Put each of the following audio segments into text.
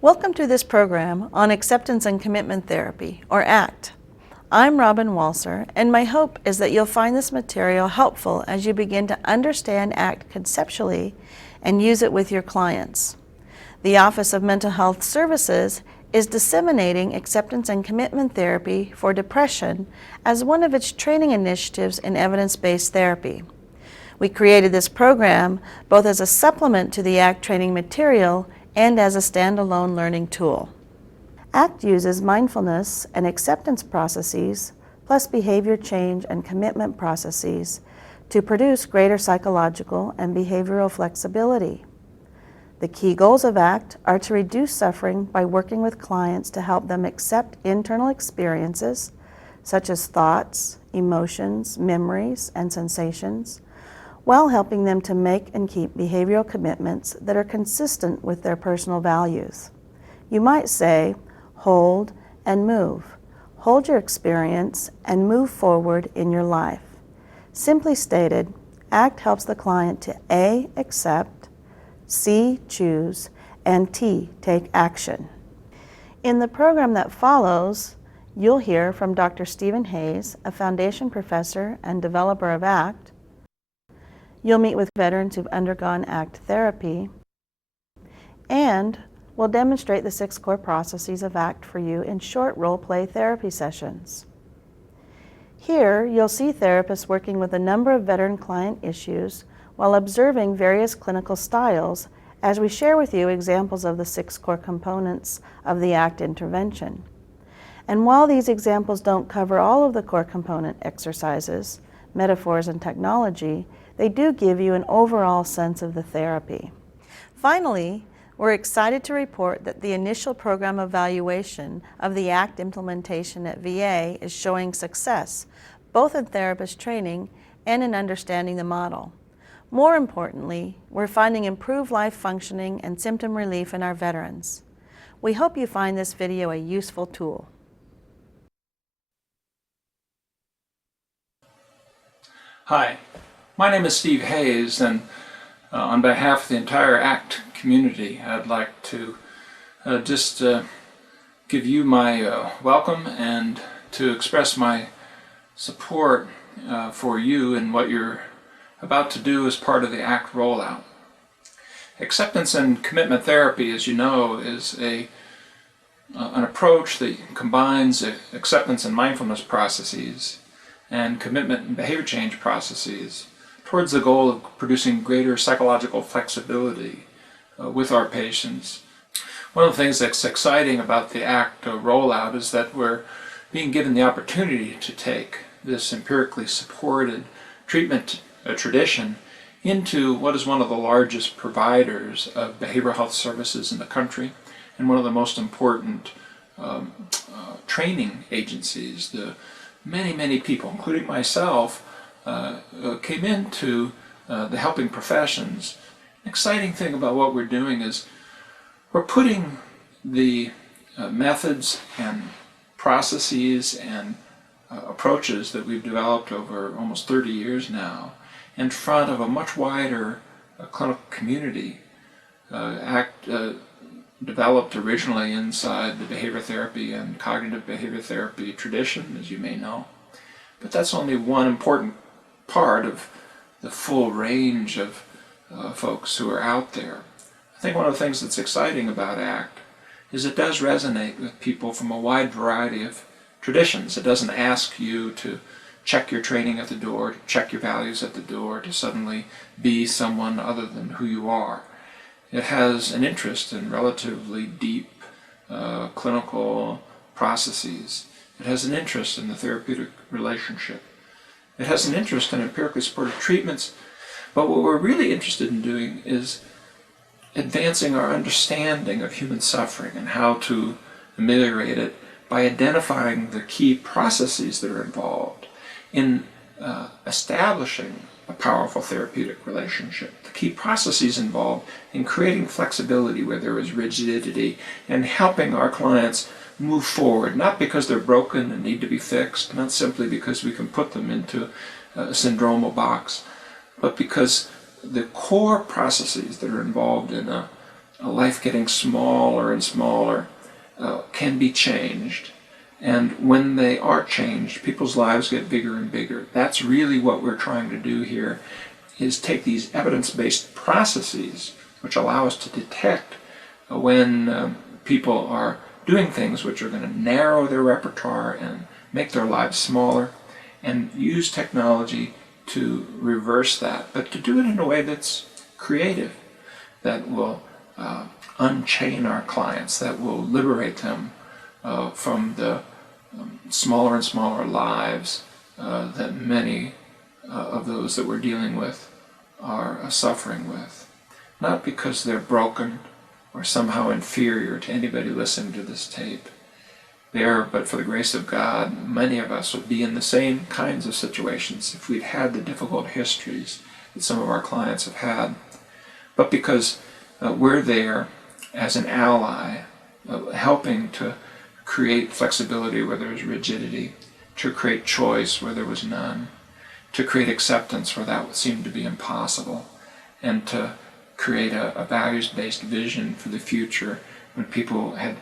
Welcome to this program on Acceptance and Commitment Therapy, or ACT. I'm Robin Walser, and my hope is that you'll find this material helpful as you begin to understand ACT conceptually and use it with your clients. The Office of Mental Health Services is disseminating acceptance and commitment therapy for depression as one of its training initiatives in evidence-based therapy. We created this program both as a supplement to the ACT training material and as a standalone learning tool. ACT uses mindfulness and acceptance processes plus behavior change and commitment processes to produce greater psychological and behavioral flexibility. The key goals of ACT are to reduce suffering by working with clients to help them accept internal experiences such as thoughts, emotions, memories, and sensations, while helping them to make and keep behavioral commitments that are consistent with their personal values. You might say, hold and move. Hold your experience and move forward in your life. Simply stated, ACT helps the client to A, accept, C, choose, and T, take action. In the program that follows, you'll hear from Dr. Stephen Hayes, a foundation professor and developer of ACT. You'll meet with veterans who've undergone ACT therapy, and we'll demonstrate the 6 core processes of ACT for you in short role-play therapy sessions. Here, you'll see therapists working with a number of veteran client issues while observing various clinical styles as we share with you examples of the 6 core components of the ACT intervention. And while these examples don't cover all of the core component exercises, metaphors, and technology, they do give you an overall sense of the therapy. Finally, we're excited to report that the initial program evaluation of the ACT implementation at VA is showing success, both in therapist training and in understanding the model. More importantly, we're finding improved life functioning and symptom relief in our veterans. We hope you find this video a useful tool. Hi, my name is Steve Hayes, and on behalf of the entire ACT community, I'd like to just give you my welcome and to express my support for you and what you're about to do as part of the ACT rollout. Acceptance and commitment therapy, as you know, is an approach that combines acceptance and mindfulness processes and commitment and behavior change processes towards the goal of producing greater psychological flexibility with our patients. One of the things that's exciting about the ACT rollout is that we're being given the opportunity to take this empirically supported treatment tradition into what is one of the largest providers of behavioral health services in the country and one of the most important training agencies. The many people, including myself, came into the helping professions. An exciting thing about what we're doing is we're putting the methods and processes and approaches that we've developed over almost 30 years now in front of a much wider clinical community. ACT developed originally inside the behavior therapy and cognitive behavior therapy tradition, as you may know. But that's only one important part of the full range of folks who are out there. I think one of the things that's exciting about ACT is it does resonate with people from a wide variety of traditions. It doesn't ask you to check your training at the door, to check your values at the door, to suddenly be someone other than who you are. It has an interest in relatively deep clinical processes. It has an interest in the therapeutic relationship. It has an interest in empirically supported treatments. But what we're really interested in doing is advancing our understanding of human suffering and how to ameliorate it by identifying the key processes that are involved in establishing a powerful therapeutic relationship. The key processes involved in creating flexibility where there is rigidity and helping our clients move forward, not because they're broken and need to be fixed, not simply because we can put them into a syndromal box, but because the core processes that are involved in a a life getting smaller and smaller can be changed. And when they are changed, people's lives get bigger and bigger. That's really what we're trying to do here, is take these evidence-based processes, which allow us to detect when people are doing things which are going to narrow their repertoire and make their lives smaller, and use technology to reverse that, but to do it in a way that's creative, that will unchain our clients, that will liberate them from the smaller and smaller lives that many of those that we're dealing with are suffering with. Not because they're broken or somehow inferior to anybody listening to this tape. There, but for the grace of God, many of us would be in the same kinds of situations if we'd had the difficult histories that some of our clients have had. But because we're there as an ally, helping to create flexibility where there's rigidity, to create choice where there was none, to create acceptance where that seemed to be impossible, and to create a values-based vision for the future when people had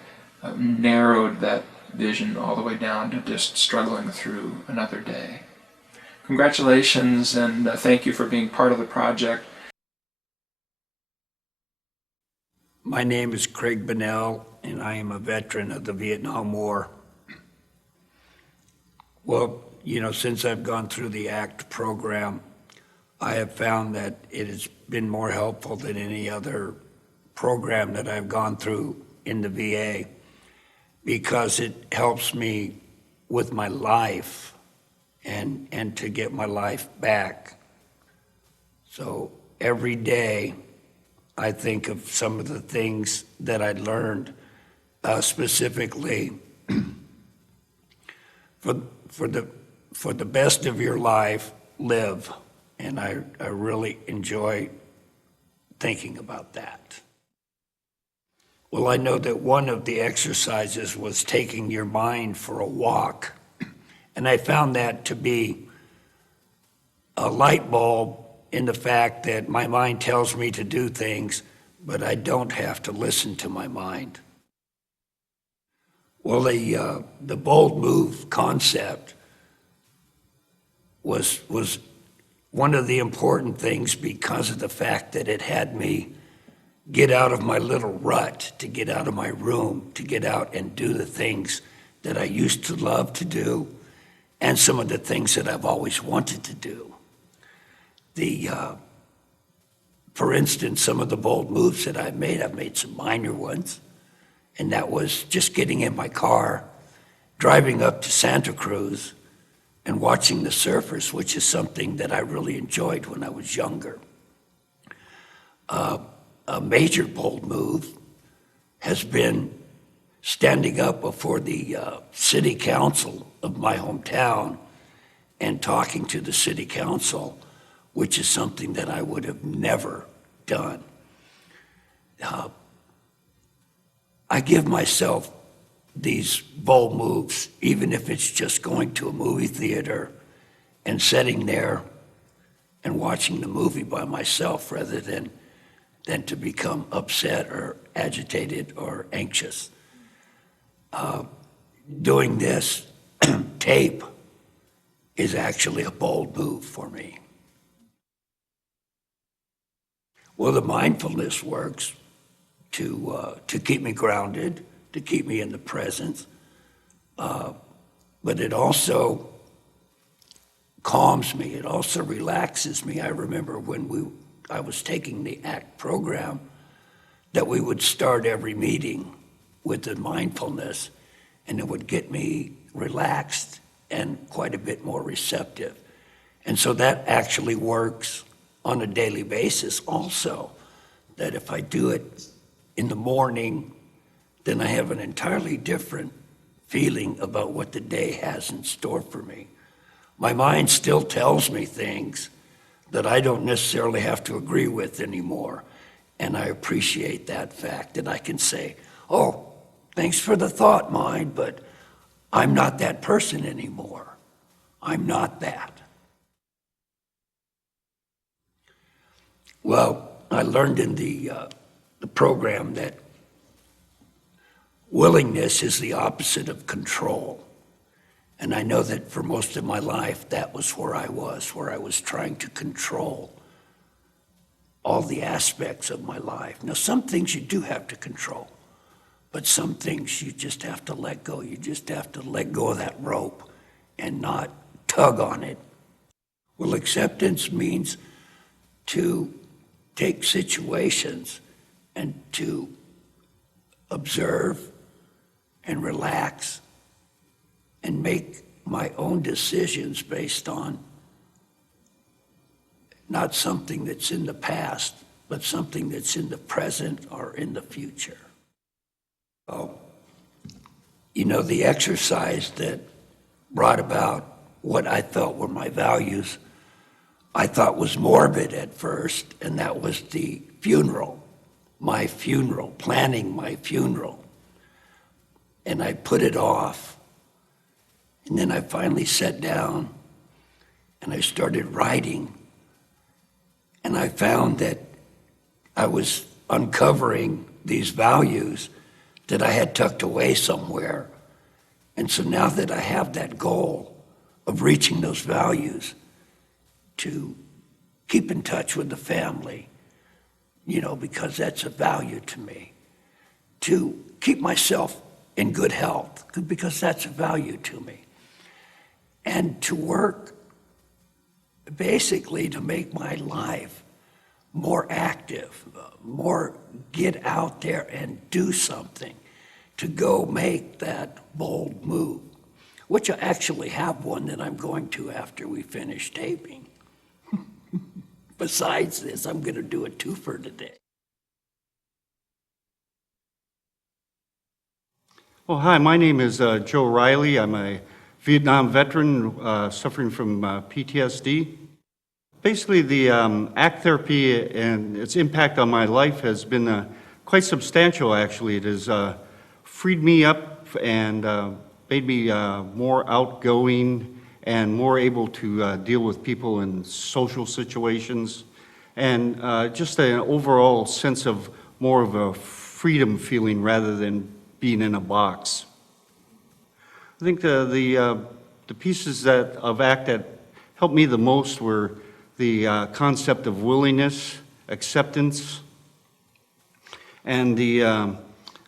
narrowed that vision all the way down to just struggling through another day. Congratulations, and thank you for being part of the project. My name is Craig Bunnell, and I am a veteran of the Vietnam War. Well, since I've gone through the ACT program, I have found that it has been more helpful than any other program that I've gone through in the VA, because it helps me with my life and to get my life back. So every day I think of some of the things that I learned, specifically for the best of your life, live. And I really enjoy thinking about that. Well, I know that one of the exercises was taking your mind for a walk, and I found that to be a light bulb in the fact that my mind tells me to do things, but I don't have to listen to my mind. Well, the bold move concept was one of the important things because of the fact that it had me get out of my little rut, to get out of my room, to get out and do the things that I used to love to do, and some of the things that I've always wanted to do. For instance, some of the bold moves that I've made some minor ones, and that was just getting in my car, driving up to Santa Cruz, and watching the surfers, which is something that I really enjoyed when I was younger. A major bold move has been standing up before the city council of my hometown and talking to the city council, which is something that I would have never done. I give myself these bold moves, even if it's just going to a movie theater and sitting there and watching the movie by myself rather than to become upset or agitated or anxious. Doing this tape is actually a bold move for me. Well, the mindfulness works to keep me grounded, to keep me in the present, but it also calms me. It also relaxes me. I remember when I was taking the ACT program, that we would start every meeting with the mindfulness, and it would get me relaxed and quite a bit more receptive. And so that actually works on a daily basis also, that if I do it in the morning, then I have an entirely different feeling about what the day has in store for me. My mind still tells me things that I don't necessarily have to agree with anymore. And I appreciate that fact that I can say, oh, thanks for the thought, mind, but I'm not that person anymore. I'm not that. Well, I learned in the the program that willingness is the opposite of control. And I know that for most of my life, that was where I was trying to control all the aspects of my life. Now, some things you do have to control, but some things you just have to let go. You just have to let go of that rope and not tug on it. Well, acceptance means to take situations and to observe and relax and make my own decisions based on not something that's in the past, but something that's in the present or in the future. Oh, you know, the exercise that brought about what I felt were my values, I thought was morbid at first, and that was the funeral, my funeral, planning my funeral. And I put it off. And then I finally sat down and I started writing. And I found that I was uncovering these values that I had tucked away somewhere. And so now that I have that goal of reaching those values, to keep in touch with the family, you know, because that's a value to me, to keep myself in good health, because that's a value to me, and to work basically to make my life more active, more get out there and do something, to go make that bold move, which I actually have one that I'm going to after we finish taping. Besides this, I'm going to do a twofer today. Well, hi, my name is Joe Riley. I'm a Vietnam veteran suffering from PTSD. Basically, the ACT therapy and its impact on my life has been quite substantial, actually. It has freed me up and made me more outgoing and more able to deal with people in social situations, and just an overall sense of more of a freedom feeling rather than being in a box. I think the pieces of ACT that helped me the most were the concept of willingness, acceptance, and the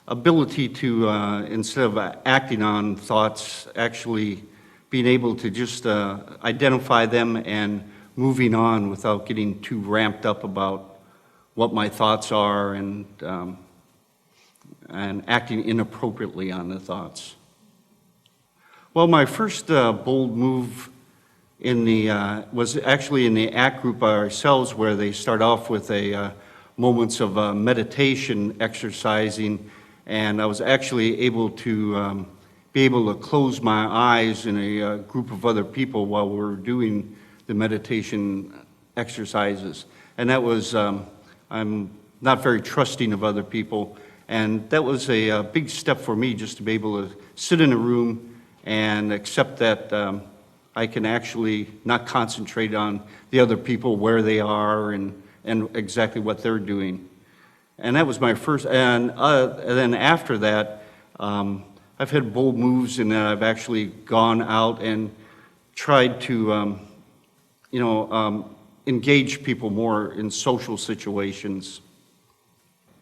ability to, instead of acting on thoughts, actually being able to just identify them and moving on without getting too ramped up about what my thoughts are and acting inappropriately on the thoughts. Well, my first bold move was actually in the ACT group ourselves, where they start off with moments of meditation, exercising, and I was actually able to be able to close my eyes in a group of other people while we were doing the meditation exercises. And that was, I'm not very trusting of other people, and that was a big step for me, just to be able to sit in a room and accept that I can actually not concentrate on the other people, where they are and exactly what they're doing. And that was my first, and then after that, I've had bold moves in that I've actually gone out and tried to, engage people more in social situations.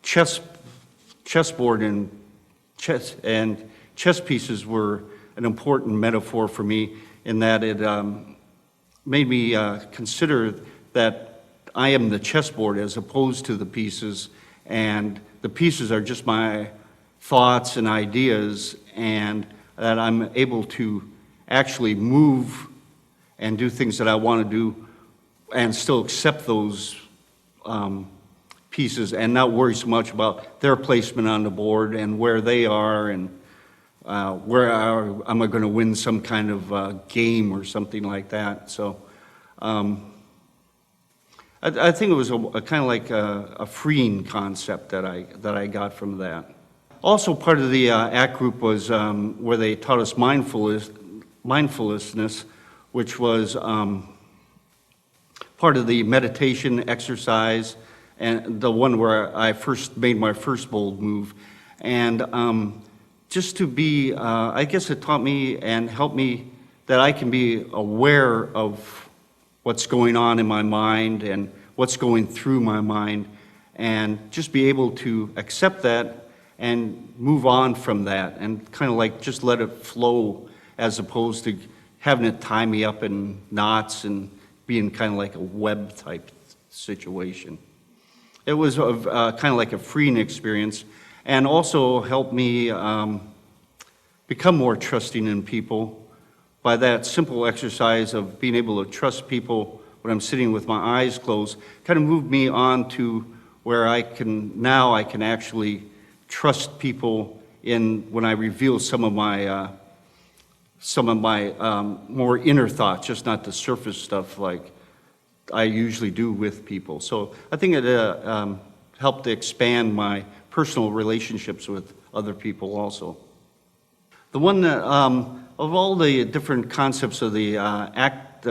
Chessboard and chess pieces were an important metaphor for me, in that it made me consider that I am the chessboard as opposed to the pieces, and the pieces are just my thoughts and ideas, and that I'm able to actually move and do things that I want to do and still accept those pieces and not worry so much about their placement on the board and where they are and am I going to win some kind of game or something like that. So I think it was a kind of like a freeing concept that I got from that. Also, part of the ACT group was where they taught us mindfulness, which was part of the meditation exercise, and the one where I first made my first bold move. And just to be, I guess it taught me and helped me that I can be aware of what's going on in my mind and what's going through my mind, and just be able to accept that and move on from that, and kind of like just let it flow, as opposed to having it tie me up in knots and being kind of like a web type situation. It was kind of like a freeing experience, and also helped me become more trusting in people by that simple exercise of being able to trust people when I'm sitting with my eyes closed. Kind of moved me on to where I can actually trust people when I reveal some of my more inner thoughts, just not the surface stuff like I usually do with people. So I think it helped to expand my personal relationships with other people also. The one that, of all the different concepts of the ACT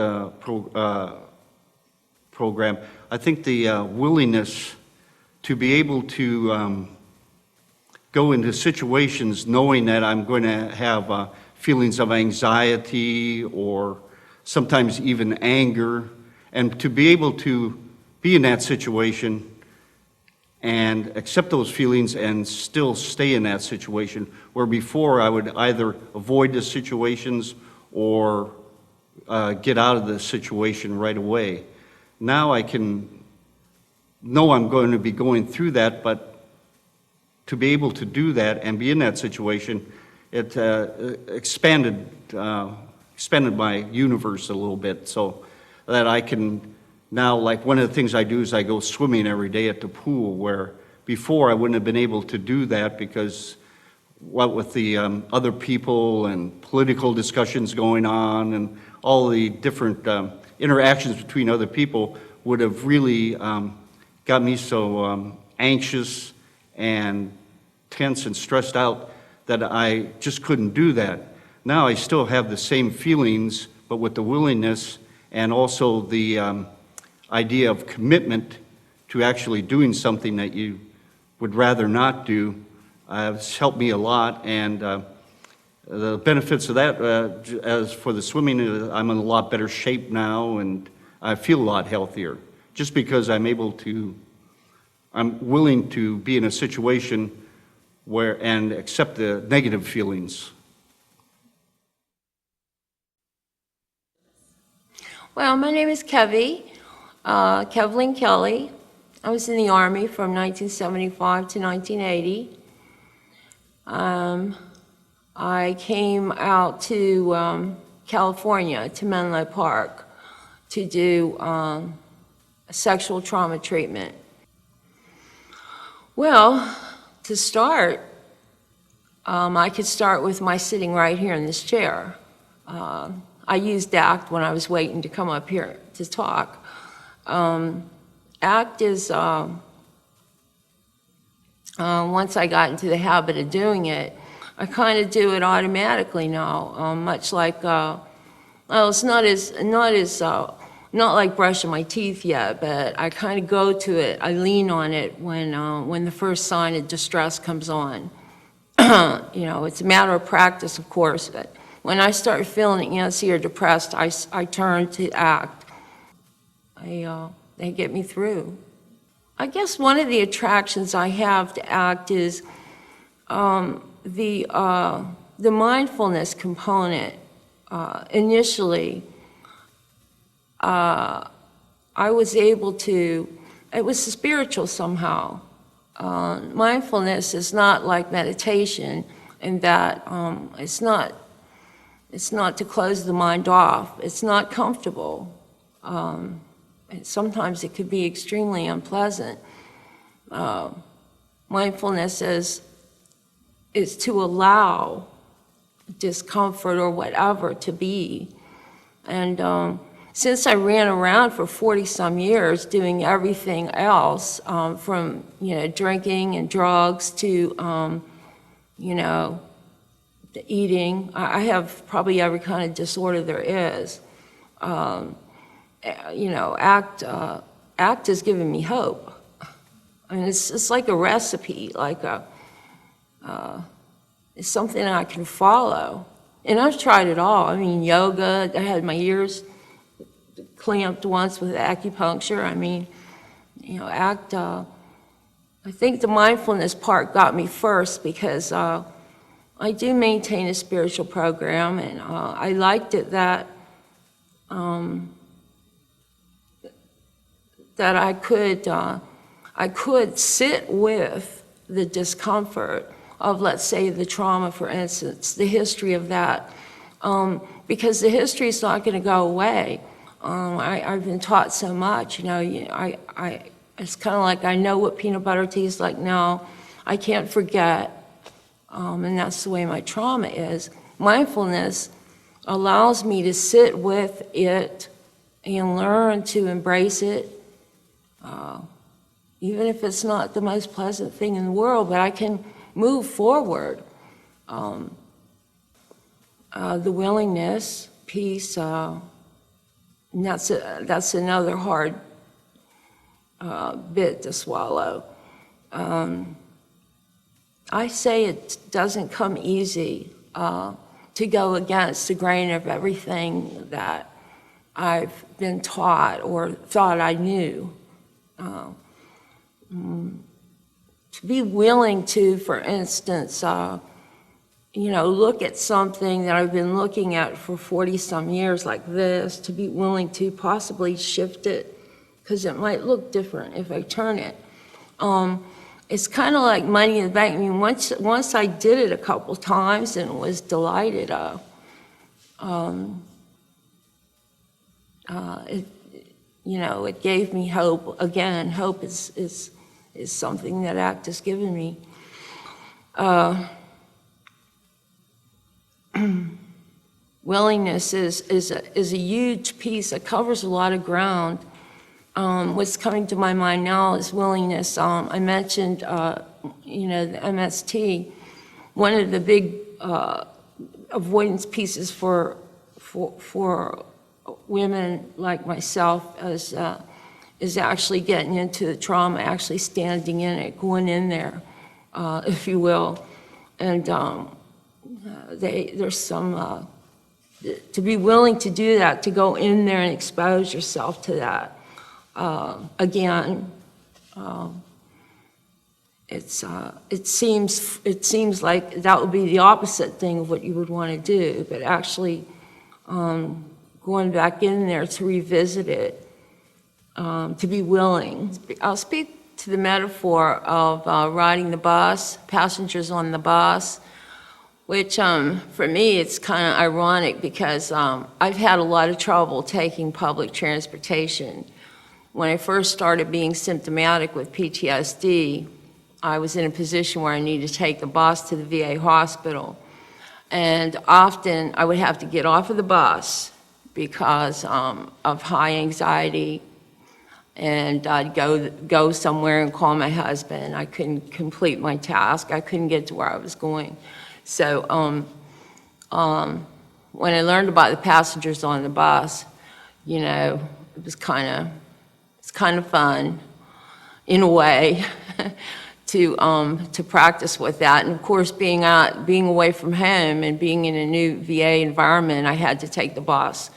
program, I think the willingness to be able to go into situations knowing that I'm going to have feelings of anxiety or sometimes even anger, and to be able to be in that situation and accept those feelings and still stay in that situation, where before I would either avoid the situations or get out of the situation right away. Now I can know I'm going to be going through that, but to be able to do that and be in that situation, it expanded my universe a little bit, so that I can now, like one of the things I do is I go swimming every day at the pool, where before I wouldn't have been able to do that because what with the other people and political discussions going on and all the different interactions between other people would have really got me so anxious and tense and stressed out that I just couldn't do that. Now I still have the same feelings, but with the willingness and also the idea of commitment to actually doing something that you would rather not do, has helped me a lot. And the benefits of that, as for the swimming, I'm in a lot better shape now, and I feel a lot healthier, just because I'm willing to be in a situation where and accept the negative feelings. Well, my name is Kevlin Kelly. I was in the Army from 1975 to 1980. I came out to California, to Menlo Park, to do sexual trauma treatment. Well, to start, I could start with my sitting right here in this chair. I used ACT when I was waiting to come up here to talk. ACT is, once I got into the habit of doing it, I kind of do it automatically now, much like, well, it's not like brushing my teeth yet, but I kind of go to it, I lean on it when the first sign of distress comes on. You know, it's a matter of practice, of course, but when I start feeling antsy or depressed, I turn to ACT. They get me through. I guess one of the attractions I have to ACT is the mindfulness component. Initially, I was able to, it was spiritual somehow. Mindfulness is not like meditation in that it's not to close the mind off. It's not comfortable. Sometimes it could be extremely unpleasant. Mindfulness is to allow discomfort or whatever to be. And since I ran around for 40-some years doing everything else, from drinking and drugs to the eating, I have probably every kind of disorder there is. ACT has given me hope. I mean, it's like a recipe, it's something I can follow. And I've tried it all. I mean, yoga, I had my ears clamped once with acupuncture. I mean, I think the mindfulness part got me first because I do maintain a spiritual program, and I liked it that I could sit with the discomfort of, let's say, the trauma, for instance, the history of that, because the history is not going to go away. I've been taught so much, it's kind of like I know what peanut butter tastes like now. I can't forget, and that's the way my trauma is. Mindfulness allows me to sit with it and learn to embrace it, even if it's not the most pleasant thing in the world, but I can move forward. The willingness piece, and that's another hard bit to swallow. I say it doesn't come easy to go against the grain of everything that I've been taught or thought I knew. To be willing to, for instance, look at something that I've been looking at for 40-some years like this, to be willing to possibly shift it, because it might look different if I turn it. It's kind of like money in the bank. I mean, once I did it a couple times and was delighted, it gave me hope. Again, hope is something that ACT has given me. Willingness is a huge piece. It covers a lot of ground. What's coming to my mind now is willingness. I mentioned, the MST. One of the big avoidance pieces for women like myself is actually getting into the trauma, actually standing in it, going in there, if you will. And there's some, to be willing to do that, to go in there and expose yourself to that. Again, it seems like that would be the opposite thing of what you would want to do, but actually going back in there to revisit it, to be willing. I'll speak to the metaphor of riding the bus, passengers on the bus, which for me it's kind of ironic because I've had a lot of trouble taking public transportation. When I first started being symptomatic with PTSD, I was in a position where I needed to take the bus to the VA hospital. And often I would have to get off of the bus because of high anxiety, and I'd go somewhere and call my husband. I couldn't complete my task. I couldn't get to where I was going. So when I learned about the passengers on the bus, it was kind of fun in a way to practice with that. And of course, being away from home and being in a new VA environment, I had to take the bus.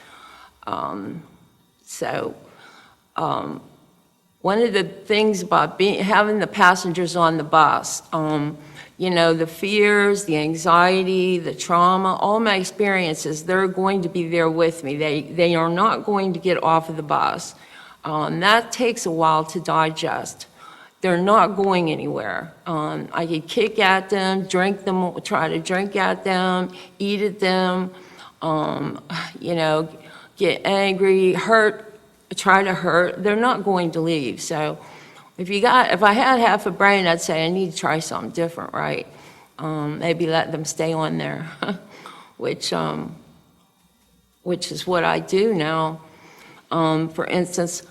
One of the things about having the passengers on the bus, the fears, the anxiety, the trauma, all my experiences, they're going to be there with me. They are not going to get off of the bus. That takes a while to digest. They're not going anywhere. I could kick at them, try to drink at them, eat at them, get angry, try to hurt. They're not going to leave. So if I had half a brain, I'd say I need to try something different, right? Maybe let them stay on there, which is what I do now. For instance,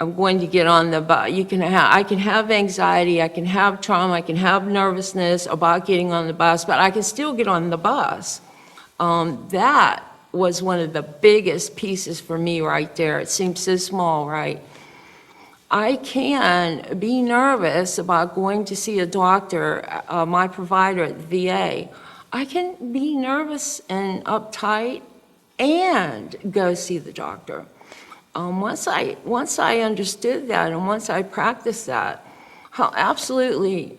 I'm going to get on the bus. I can have anxiety, I can have trauma, I can have nervousness about getting on the bus, but I can still get on the bus. That was one of the biggest pieces for me right there. It seems so small, right? I can be nervous about going to see a doctor, my provider at the VA. I can be nervous and uptight and go see the doctor. Once I understood that and once I practiced that, how absolutely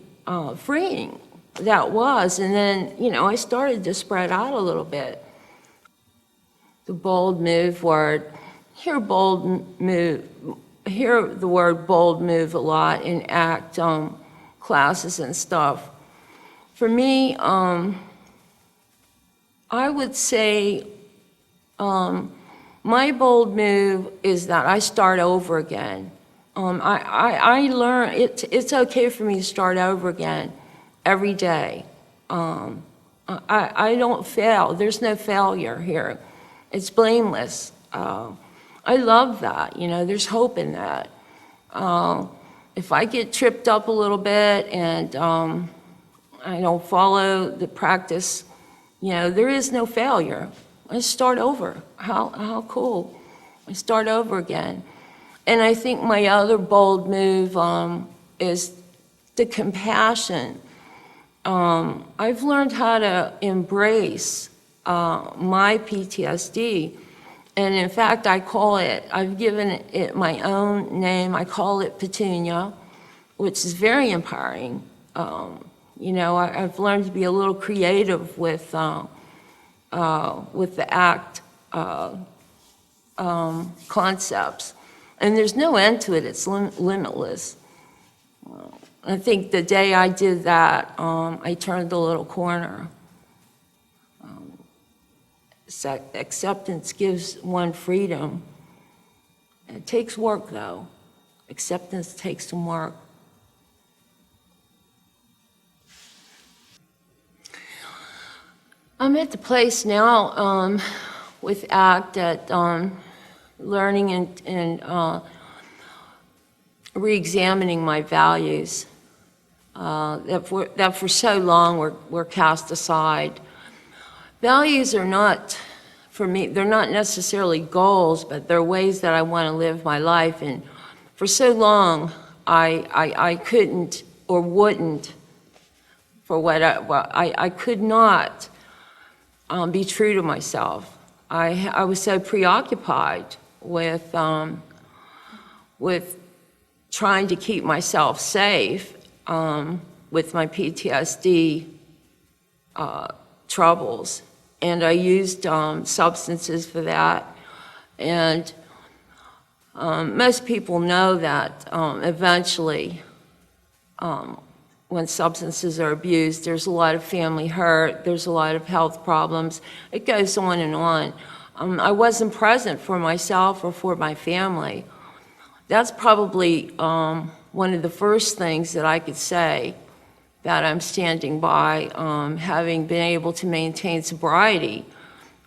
freeing that was. And then, I started to spread out a little bit. The bold move word, hear the word bold move a lot in ACT classes and stuff. For me, I would say my bold move is that I start over again. I learn it's okay for me to start over again every day. I don't fail. There's no failure here. It's blameless. I love that. There's hope in that. If I get tripped up a little bit and I don't follow the practice, there is no failure. I start over. How cool. I start over again. And I think my other bold move is the compassion. I've learned how to embrace my PTSD. And in fact, I've given it my own name. I call it Petunia, which is very empowering. I've learned to be a little creative with the ACT concepts. And there's no end to it. It's limitless. I think the day I did that, I turned a little corner. Acceptance gives one freedom. It takes work, though. Acceptance takes some work. I'm at the place now with ACT at learning and re-examining my values that for so long were cast aside. Values are not, for me, they're not necessarily goals, but they're ways that I want to live my life. And for so long, I couldn't or wouldn't, I could not be true to myself. I was so preoccupied with trying to keep myself safe with my PTSD troubles. And I used substances for that. And most people know that eventually, when substances are abused, there's a lot of family hurt, there's a lot of health problems. It goes on and on. I wasn't present for myself or for my family. That's probably one of the first things that I could say that I'm standing by, having been able to maintain sobriety.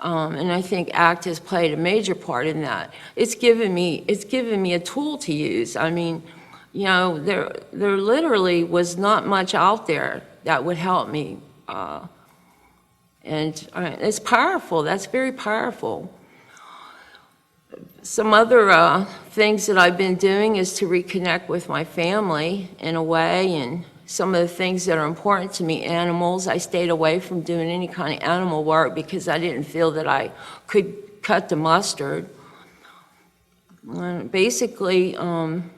And I think ACT has played a major part in that. It's given me a tool to use. I mean, there literally was not much out there that would help me. And it's powerful. That's very powerful. Some other things that I've been doing is to reconnect with my family in a way, and some of the things that are important to me, animals. I stayed away from doing any kind of animal work because I didn't feel that I could cut the mustard. Basically, I'm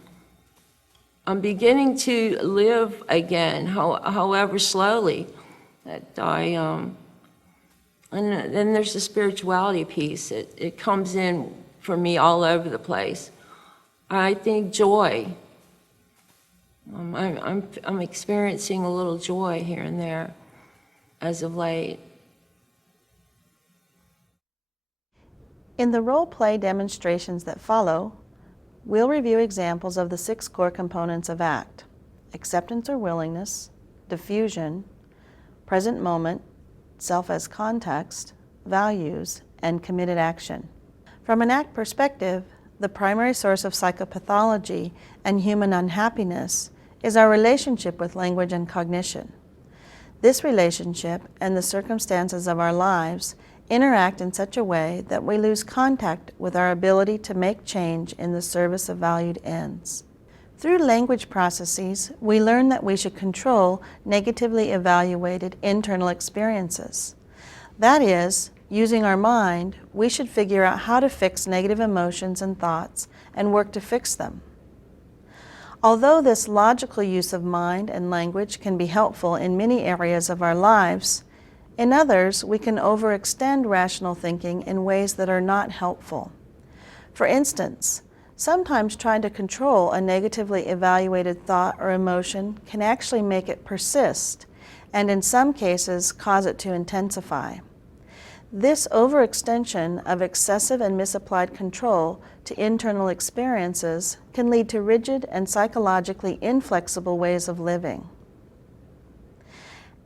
beginning to live again, however slowly. And then there's the spirituality piece. It comes in for me all over the place. I think joy. I'm experiencing a little joy here and there as of late. In the role-play demonstrations that follow, we'll review examples of the 6 core components of ACT: acceptance or willingness, diffusion, present moment, self as context, values, and committed action. From an ACT perspective, the primary source of psychopathology and human unhappiness is our relationship with language and cognition. This relationship and the circumstances of our lives interact in such a way that we lose contact with our ability to make change in the service of valued ends. Through language processes, we learn that we should control negatively evaluated internal experiences. That is, using our mind, we should figure out how to fix negative emotions and thoughts and work to fix them. Although this logical use of mind and language can be helpful in many areas of our lives, in others we can overextend rational thinking in ways that are not helpful. For instance, sometimes trying to control a negatively evaluated thought or emotion can actually make it persist, and in some cases cause it to intensify. This overextension of excessive and misapplied control to internal experiences can lead to rigid and psychologically inflexible ways of living.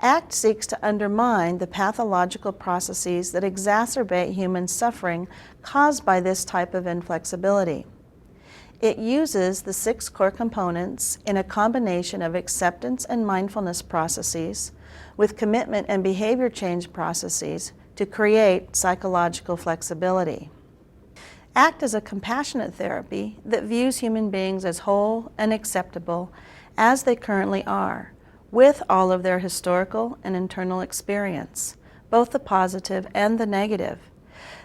ACT seeks to undermine the pathological processes that exacerbate human suffering caused by this type of inflexibility. It uses the 6 core components in a combination of acceptance and mindfulness processes with commitment and behavior change processes to create psychological flexibility. ACT is a compassionate therapy that views human beings as whole and acceptable as they currently are, with all of their historical and internal experience, both the positive and the negative.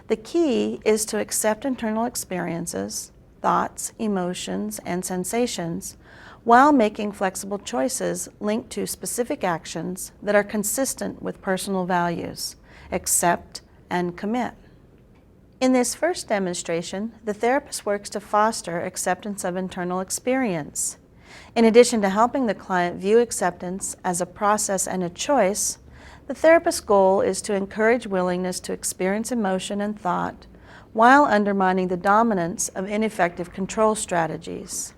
The key is to accept internal experiences, thoughts, emotions, and sensations, while making flexible choices linked to specific actions that are consistent with personal values, accept, and commit. In this first demonstration, the therapist works to foster acceptance of internal experience. In addition to helping the client view acceptance as a process and a choice, the therapist's goal is to encourage willingness to experience emotion and thought while undermining the dominance of ineffective control strategies.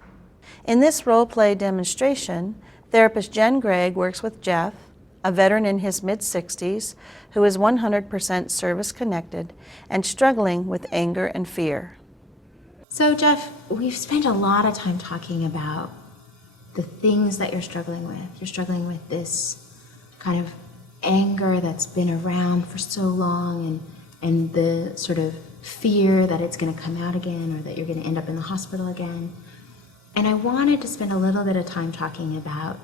In this role-play demonstration, therapist Jen Gregg works with Jeff, a veteran in his mid-60s who is 100% service-connected and struggling with anger and fear. So Jeff, we've spent a lot of time talking about the things that you're struggling with. You're struggling with this kind of anger that's been around for so long, and the sort of fear that it's going to come out again or that you're going to end up in the hospital again. And I wanted to spend a little bit of time talking about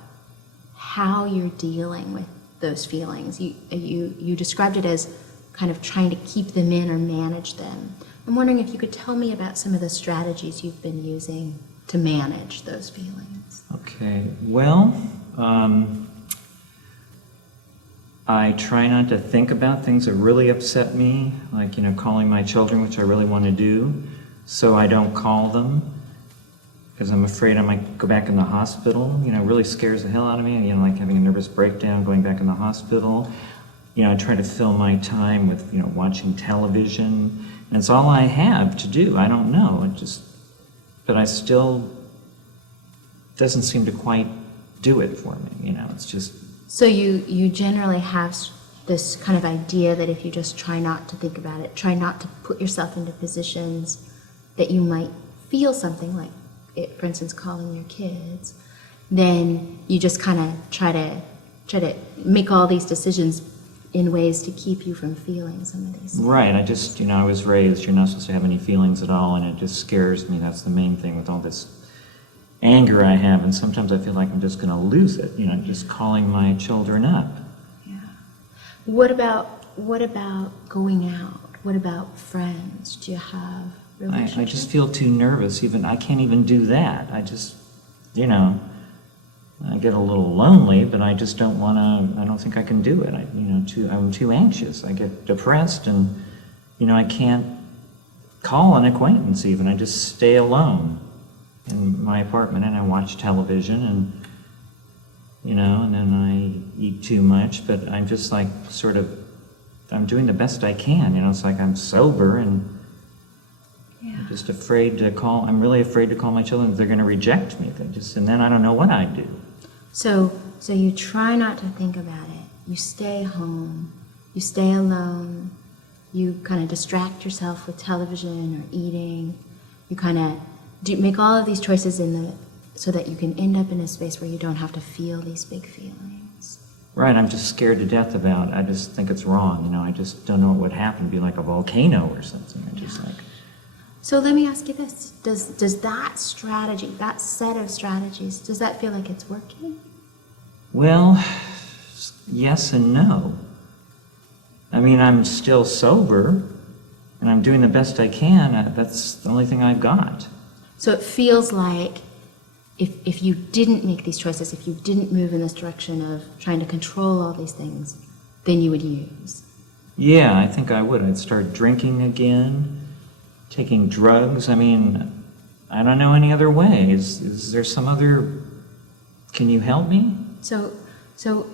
how you're dealing with those feelings. You described it as kind of trying to keep them in or manage them. I'm wondering if you could tell me about some of the strategies you've been using to manage those feelings. Okay, well, I try not to think about things that really upset me, like, calling my children, which I really want to do, so I don't call them, because I'm afraid I might go back in the hospital. It really scares the hell out of me, like having a nervous breakdown, going back in the hospital. I try to fill my time with, watching television, and it's all I have to do. I don't know, but I still doesn't seem to quite do it for me, it's just... So you generally have this kind of idea that if you just try not to think about it, try not to put yourself into positions that you might feel something like, for instance, calling your kids, then you just kind of try to make all these decisions in ways to keep you from feeling some of these things. Right, I was raised, you're not supposed to have any feelings at all, and it just scares me. That's the main thing with all this anger I have, and sometimes I feel like I'm just going to lose it, just calling my children up. Yeah. What about going out? What about friends? Do you have relationships? I just feel too nervous. I can't even do that. I just, I get a little lonely, but I just don't want to. I don't think I can do it. I'm too anxious. I get depressed, and I can't call an acquaintance even. I just stay alone in my apartment, and I watch television, and and then I eat too much. But I'm just like I'm doing the best I can. It's like I'm sober, and I'm just afraid to call. I'm really afraid to call my children. They're going to reject me. And then I don't know what I do. So you try not to think about it. You stay home. You stay alone. You kind of distract yourself with television or eating. You kind of make all of these choices so that you can end up in a space where you don't have to feel these big feelings. Right, I'm just scared to death about it. I just think it's wrong, I just don't know what would happen. It'd be like a volcano or something. So let me ask you this. Does that strategy, that set of strategies, does that feel like it's working? Well, yes and no. I mean, I'm still sober, and I'm doing the best I can. That's the only thing I've got. So it feels like if you didn't make these choices, if you didn't move in this direction of trying to control all these things, then you would use. Yeah, I think I would. I'd start drinking again, taking drugs. I mean, I don't know any other way. Is there some other... Can you help me? So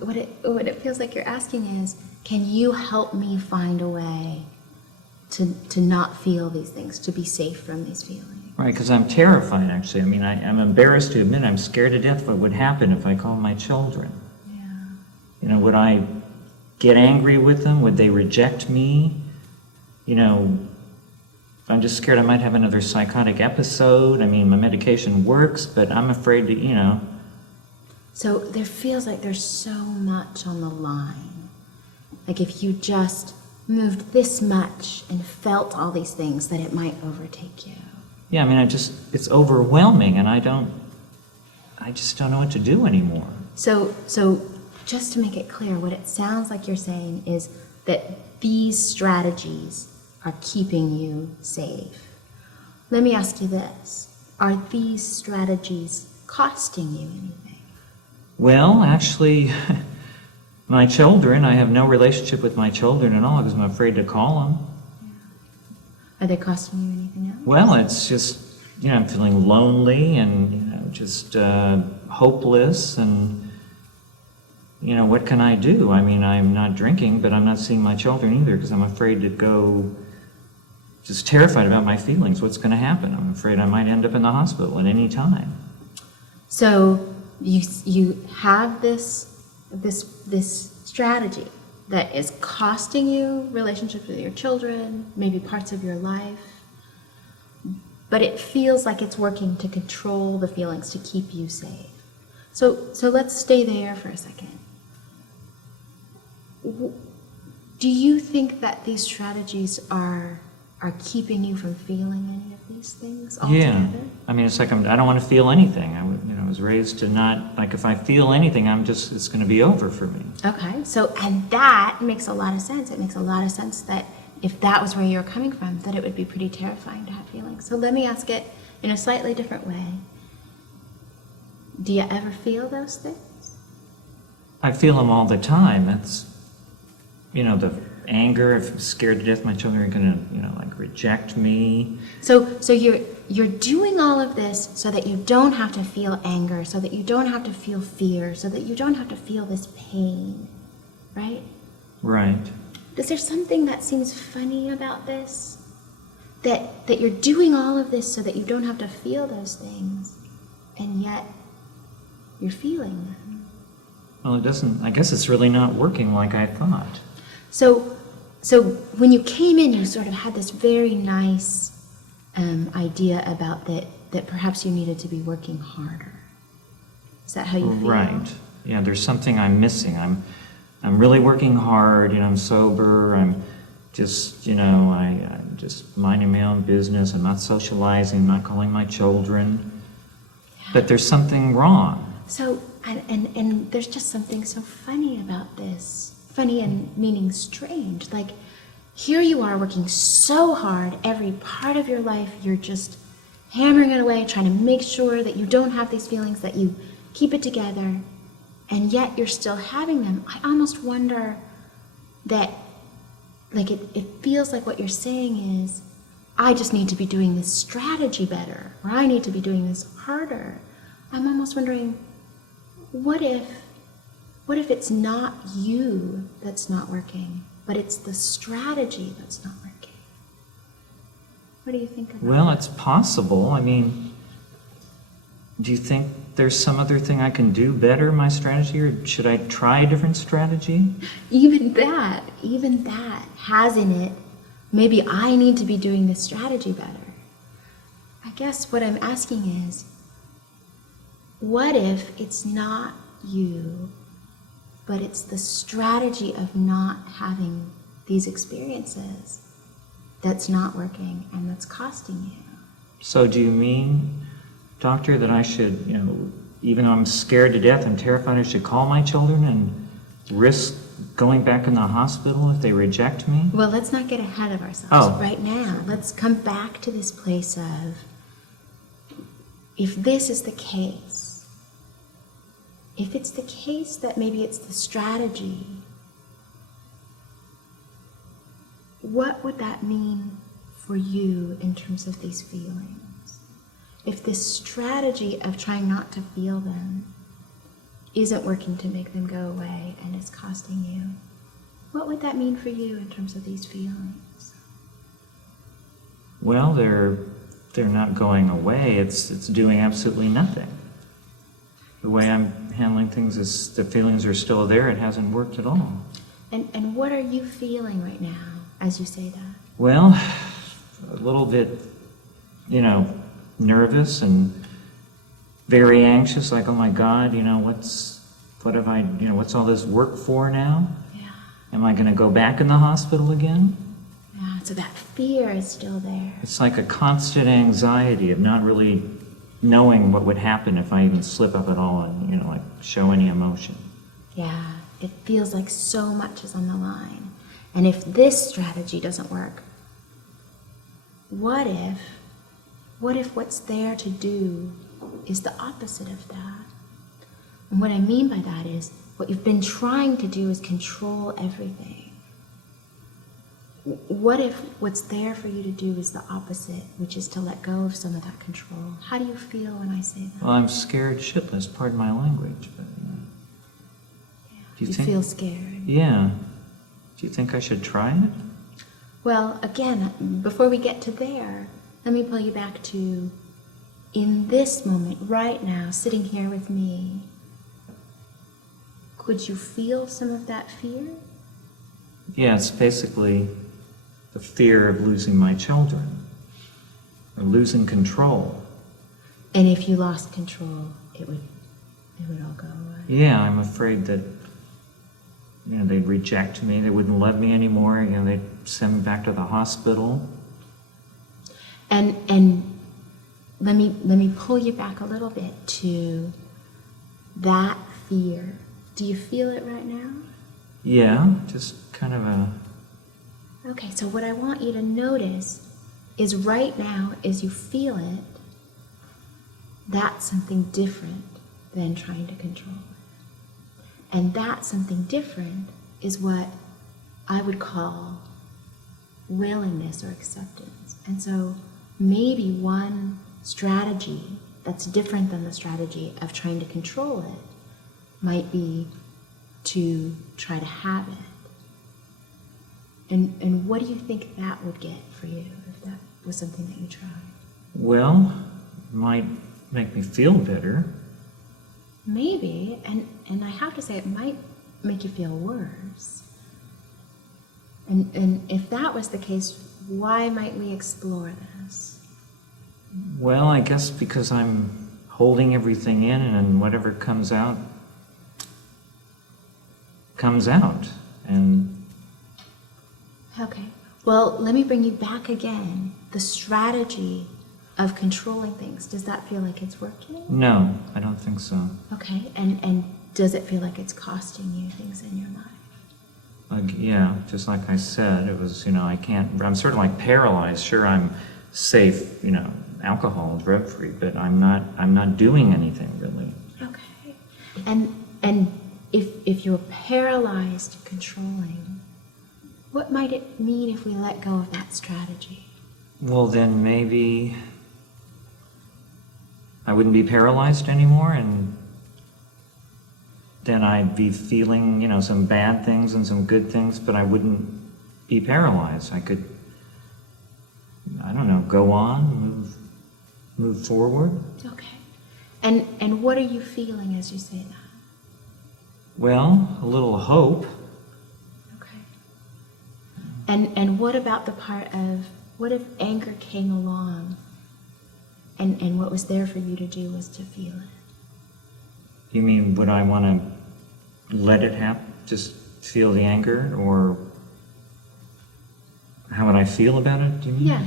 what it feels like you're asking is, can you help me find a way to not feel these things, to be safe from these feelings? Right, because I'm terrified, actually. I mean, I'm embarrassed to admit I'm scared to death what would happen if I called my children. Yeah. You know, would I get angry with them? Would they reject me? You know, I'm just scared I might have another psychotic episode. I mean, my medication works, but I'm afraid to, you know. So there feels like there's so much on the line. Like if you just moved this much and felt all these things, that it might overtake you. Yeah, I mean, it's overwhelming, and I just don't know what to do anymore. So just to make it clear, what it sounds like you're saying is that these strategies are keeping you safe. Let me ask you this. Are these strategies costing you anything? Well, actually, my children, I have no relationship with my children at all because I'm afraid to call them. Are they costing you anything else? Well, it's just, you know, I'm feeling lonely and, you know, just hopeless and, you know, what can I do? I mean, I'm not drinking, but I'm not seeing my children either because I'm afraid to go, just terrified about my feelings. What's going to happen? I'm afraid I might end up in the hospital at any time. So you have this strategy that is costing you relationships with your children, maybe parts of your life, but it feels like it's working to control the feelings, to keep you safe. So let's stay there for a second. Do you think that these strategies are keeping you from feeling any of these things altogether? Yeah, I mean, it's like I don't want to feel anything. I was raised to not, like, if I feel anything, it's going to be over for me. Okay, so, and that makes a lot of sense. It makes a lot of sense that if that was where you're coming from, that it would be pretty terrifying to have feelings. So let me ask it in a slightly different way. Do you ever feel those things? I feel them all the time. That's, you know, the anger, if I'm scared to death my children are going to, you know, like reject me. So you're doing all of this so that you don't have to feel anger, so that you don't have to feel fear, so that you don't have to feel this pain, right? Right. Is there something that seems funny about this? That you're doing all of this so that you don't have to feel those things, and yet you're feeling them. Well, it doesn't, I guess it's really not working like I thought. So when you came in, you sort of had this very nice idea about that perhaps you needed to be working harder. Is that how you feel? Right. Yeah, there's something I'm missing. I'm really working hard, you know, I'm sober, I'm just, you know, I'm just minding my own business, I'm not socializing, I'm not calling my children. But there's something wrong. So, and there's just something so funny about this. Funny and meaning strange. Like, here you are working so hard, every part of your life, you're just hammering it away, trying to make sure that you don't have these feelings, that you keep it together, and yet you're still having them. I almost wonder that, like, it feels like what you're saying is, I just need to be doing this strategy better, or I need to be doing this harder. I'm almost wondering, what if it's not you that's not working, but it's the strategy that's not working? What do you think about Well, that? it's possible. I mean, do you think there's some other thing I can do better, my strategy, or should I try a different strategy? Even that has in it, maybe I need to be doing this strategy better. I guess what I'm asking is, what if it's not you, but it's the strategy of not having these experiences that's not working and that's costing you. So do you mean, doctor, that I should, even though I'm scared to death, I'm terrified, I should call my children and risk going back in the hospital if they reject me? Well, let's not get ahead of ourselves Oh. right now. Let's come back to this place of, if this is the case, if it's the case that maybe it's the strategy, what would that mean for you in terms of these feelings? If this strategy of trying not to feel them isn't working to make them go away and is costing you, what would that mean for you in terms of these feelings? Well, they're not going away. It's doing absolutely nothing. The way I'm handling things is the feelings are still there. It hasn't worked at all. And what are you feeling right now as you say that? Well, a little bit, nervous and very anxious, like, oh my God, what's all this work for now? Yeah. Am I going to go back in the hospital again? Yeah, so that fear is still there. It's like a constant anxiety of not really knowing what would happen if I even slip up at all and, like show any emotion. Yeah, it feels like so much is on the line. And if this strategy doesn't work, what if what's there to do is the opposite of that? And what I mean by that is, what you've been trying to do is control everything. What if what's there for you to do is the opposite, which is to let go of some of that control? How do you feel when I say that? Well, I'm scared shitless, pardon my language, but, do You think? feel scared. Yeah. Do you think I should try it? Well, again, before we get to there, let me pull you back to, in this moment, right now, sitting here with me, could you feel some of that fear? Yeah, it's basically the fear of losing my children, or losing control. And if you lost control, it would all go away. Yeah, I'm afraid that, they'd reject me, they wouldn't love me anymore, they'd send me back to the hospital. And let me pull you back a little bit to that fear. Do you feel it right now? Yeah, just kind of a... Okay, so what I want you to notice is right now, as you feel it, that's something different than trying to control it. And that something different is what I would call willingness or acceptance. And so maybe one strategy that's different than the strategy of trying to control it might be to try to have it. And what do you think that would get for you if that was something that you tried? Well, it might make me feel better. Maybe, and I have to say it might make you feel worse. And if that was the case, why might we explore this? Well, I guess because I'm holding everything in and whatever comes out, and Okay, well, let me bring you back again. The strategy of controlling things, does that feel like it's working? no, I don't think so. Okay, and does it feel like it's costing you things in your life? Like, yeah, just like I said, it was, I'm sort of like paralyzed. Sure, I'm safe, alcohol, drug-free, but I'm not doing anything really. Okay, and if you're paralyzed controlling, what might it mean if we let go of that strategy? Well, then maybe I wouldn't be paralyzed anymore, and then I'd be feeling, some bad things and some good things, but I wouldn't be paralyzed. I could, go on, move forward. Okay, and what are you feeling as you say that? Well, a little hope. Okay. And what about the part of, what if anger came along and what was there for you to do was to feel it? You mean, would I want to let it happen, just feel the anger, or How would I feel about it, do you mean? Yeah.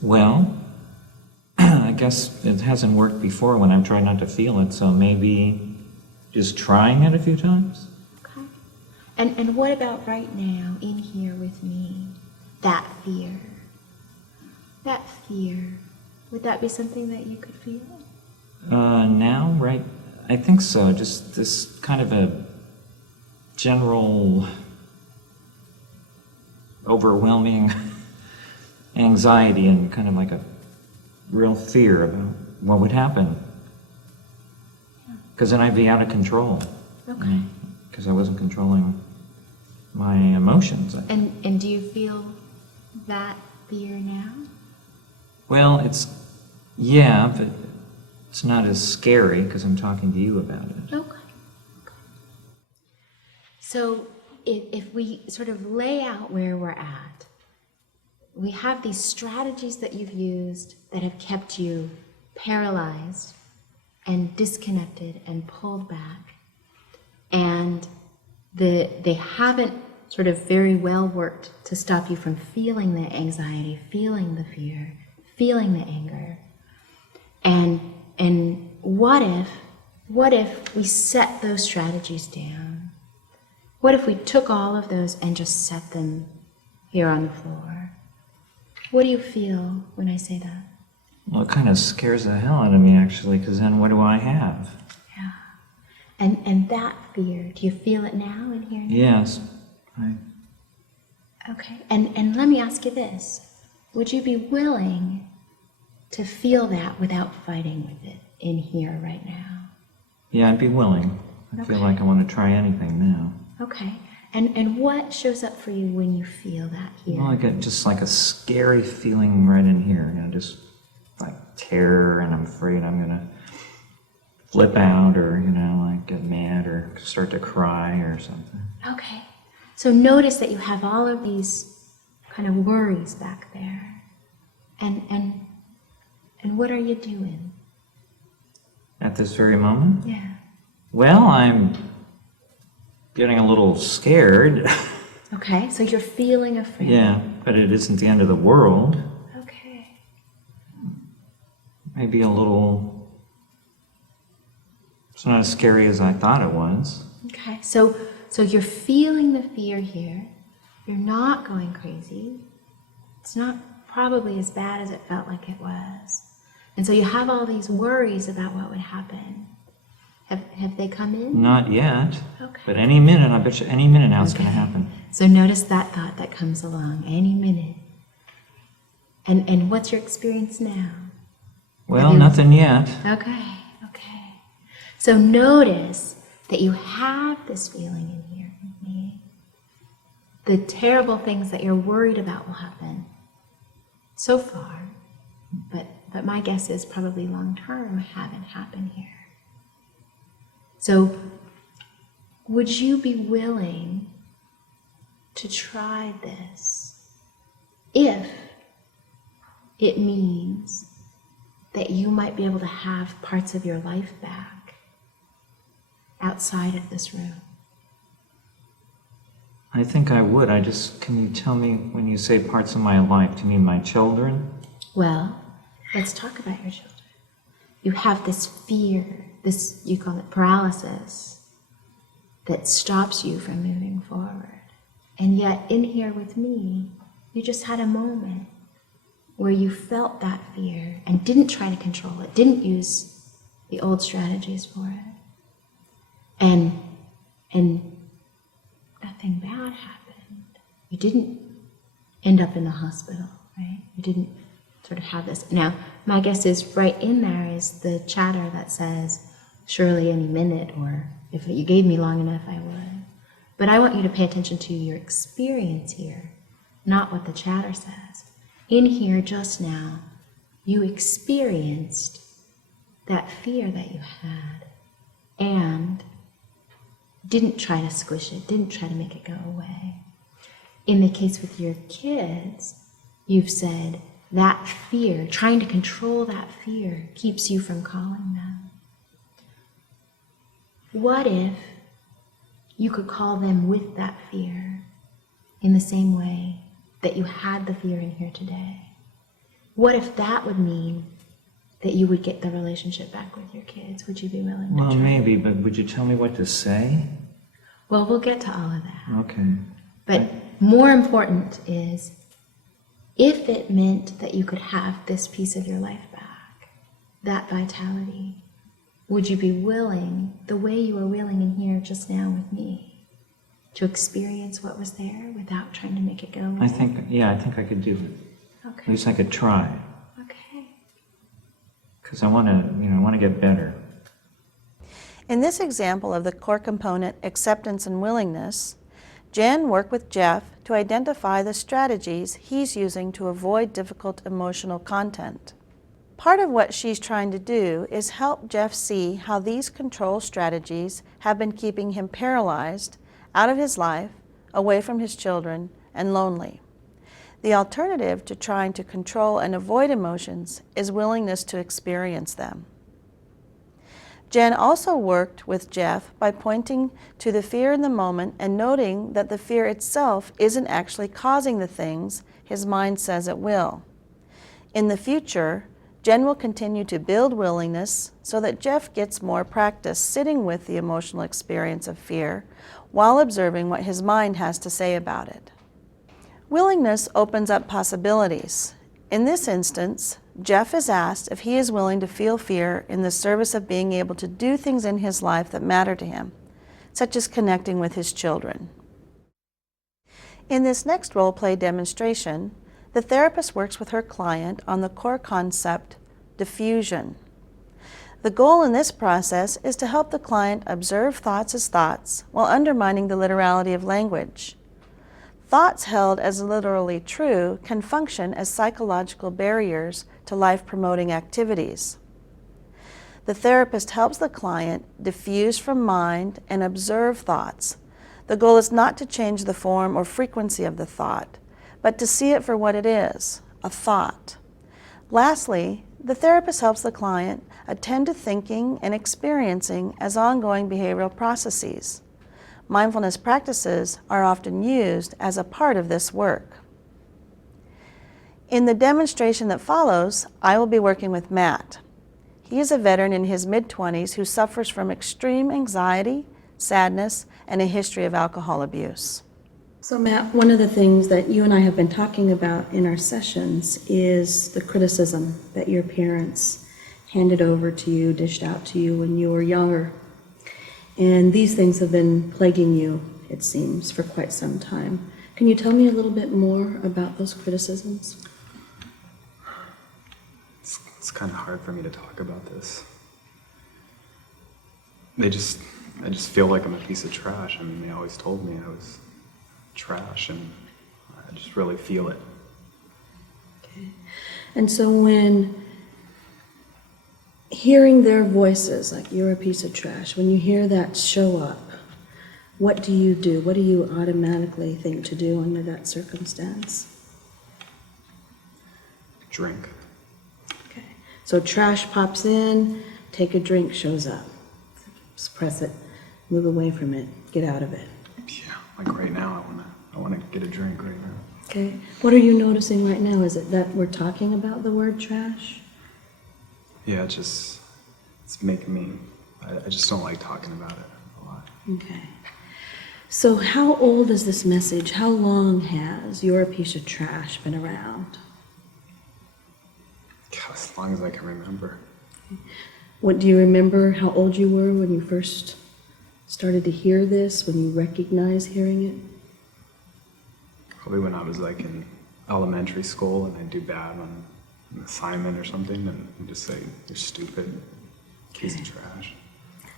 Well, I guess it hasn't worked before when I've tried not to feel it, so maybe just trying it a few times? Okay. And what about right now, in here with me? That fear. That fear. Would that be something that you could feel? Now, right? I think so. Just this kind of a general overwhelming anxiety and kind of like a real fear about what would happen. Because then I'd be out of control. Okay. Because I wasn't controlling my emotions. And do you feel that fear now? Well, yeah, but it's not as scary because I'm talking to you about it. Okay. So if we sort of lay out where we're at, we have these strategies that you've used that have kept you paralyzed and disconnected and pulled back. And they haven't sort of very well worked to stop you from feeling the anxiety, feeling the fear, feeling the anger. And what if we set those strategies down? What if we took all of those and just set them here on the floor? What do you feel when I say that? Well, it kind of scares the hell out of me, actually, because then what do I have? Yeah. And that fear, do you feel it now in here? Yes. Okay. And let me ask you this. Would you be willing to feel that without fighting with it in here right now? Yeah, I'd be willing. I feel Okay. like I want to try anything now. Okay. And what shows up for you when you feel that here? Well, I get just like a scary feeling right in here, just like terror, and I'm afraid I'm gonna flip out or, like get mad or start to cry or something. Okay. So notice that you have all of these kind of worries back there. And what are you doing? At this very moment? Yeah. Well, I'm getting a little scared. Okay, so you're feeling afraid. Yeah, but it isn't the end of the world. Okay. Maybe a little. It's not as scary as I thought it was. Okay, so you're feeling the fear here. You're not going crazy. It's not probably as bad as it felt like it was. And so you have all these worries about what would happen. Have they come in? Not yet. Okay. But any minute, I bet you any minute now it's going to Okay. happen. So notice that thought that comes along any minute. And what's your experience now? Well, you- nothing yet. Okay. So notice that you have this feeling in here. The terrible things that you're worried about will happen so far, but my guess is probably long term haven't happened here. So would you be willing to try this if it means that you might be able to have parts of your life back outside of this room? I think I would. Can you tell me when you say parts of my life, do you mean my children? Well, let's talk about your children. You have this fear, this, you call it paralysis, that stops you from moving forward. And yet, in here with me, you just had a moment where you felt that fear and didn't try to control it, didn't use the old strategies for it. And nothing bad happened. You didn't end up in the hospital, right? You didn't sort of have this. Now, my guess is right in there is the chatter that says, surely any minute, or if you gave me long enough, I would. But I want you to pay attention to your experience here, not what the chatter says. In here just now, you experienced that fear that you had and didn't try to squish it, didn't try to make it go away. In the case with your kids, you've said that fear, trying to control that fear, keeps you from calling them. What if you could call them with that fear in the same way that you had the fear in here today? What if that would mean that you would get the relationship back with your kids? Would you be willing to Well, try? maybe, but would you tell me what to say? Well, we'll get to all of that. Okay. But more important is, if it meant that you could have this piece of your life back, that vitality, would you be willing, the way you were willing in here just now with me, to experience what was there without trying to make it go away? I think I could do it. At Okay. least I could try. Okay. Because I want to get better. In this example of the core component acceptance and willingness, Jen worked with Jeff to identify the strategies he's using to avoid difficult emotional content. Part of what she's trying to do is help Jeff see how these control strategies have been keeping him paralyzed, out of his life, away from his children, and lonely. The alternative to trying to control and avoid emotions is willingness to experience them. Jen also worked with Jeff by pointing to the fear in the moment and noting that the fear itself isn't actually causing the things his mind says it will. In the future, Jen will continue to build willingness so that Jeff gets more practice sitting with the emotional experience of fear while observing what his mind has to say about it. Willingness opens up possibilities. In this instance, Jeff is asked if he is willing to feel fear in the service of being able to do things in his life that matter to him, such as connecting with his children. In this next role-play demonstration, the therapist works with her client on the core concept, diffusion. The goal in this process is to help the client observe thoughts as thoughts while undermining the literality of language. Thoughts held as literally true can function as psychological barriers to life-promoting activities. The therapist helps the client diffuse from mind and observe thoughts. The goal is not to change the form or frequency of the thought, but to see it for what it is, a thought. Lastly, the therapist helps the client attend to thinking and experiencing as ongoing behavioral processes. Mindfulness practices are often used as a part of this work. In the demonstration that follows, I will be working with Matt. He is a veteran in his mid-20s who suffers from extreme anxiety, sadness, and a history of alcohol abuse. So Matt, one of the things that you and I have been talking about in our sessions is the criticism that your parents handed over to you, dished out to you when you were younger. And these things have been plaguing you, it seems, for quite some time. Can you tell me a little bit more about those criticisms? It's kind of hard for me to talk about this. I just feel like I'm a piece of trash. I mean, they always told me I was trash, and I just really feel it. Okay. And so when hearing their voices, like you're a piece of trash, when you hear that show up, what do you do? What do you automatically think to do under that circumstance? Drink. Okay. So trash pops in, take a drink shows up. Suppress it, move away from it, get out of it. Yeah, like right now, I wanna get a drink right now. Okay. What are you noticing right now? Is it that we're talking about the word trash? Yeah, it's making me, I just don't like talking about it a lot. Okay. So how old is this message? How long has "you're a piece of trash" been around? God, as long as I can remember. What do you remember how old you were when you first started to hear this, when you recognized hearing it? Probably when I was like in elementary school and I'd do bad on an assignment or something and just say, "You're stupid, piece of trash."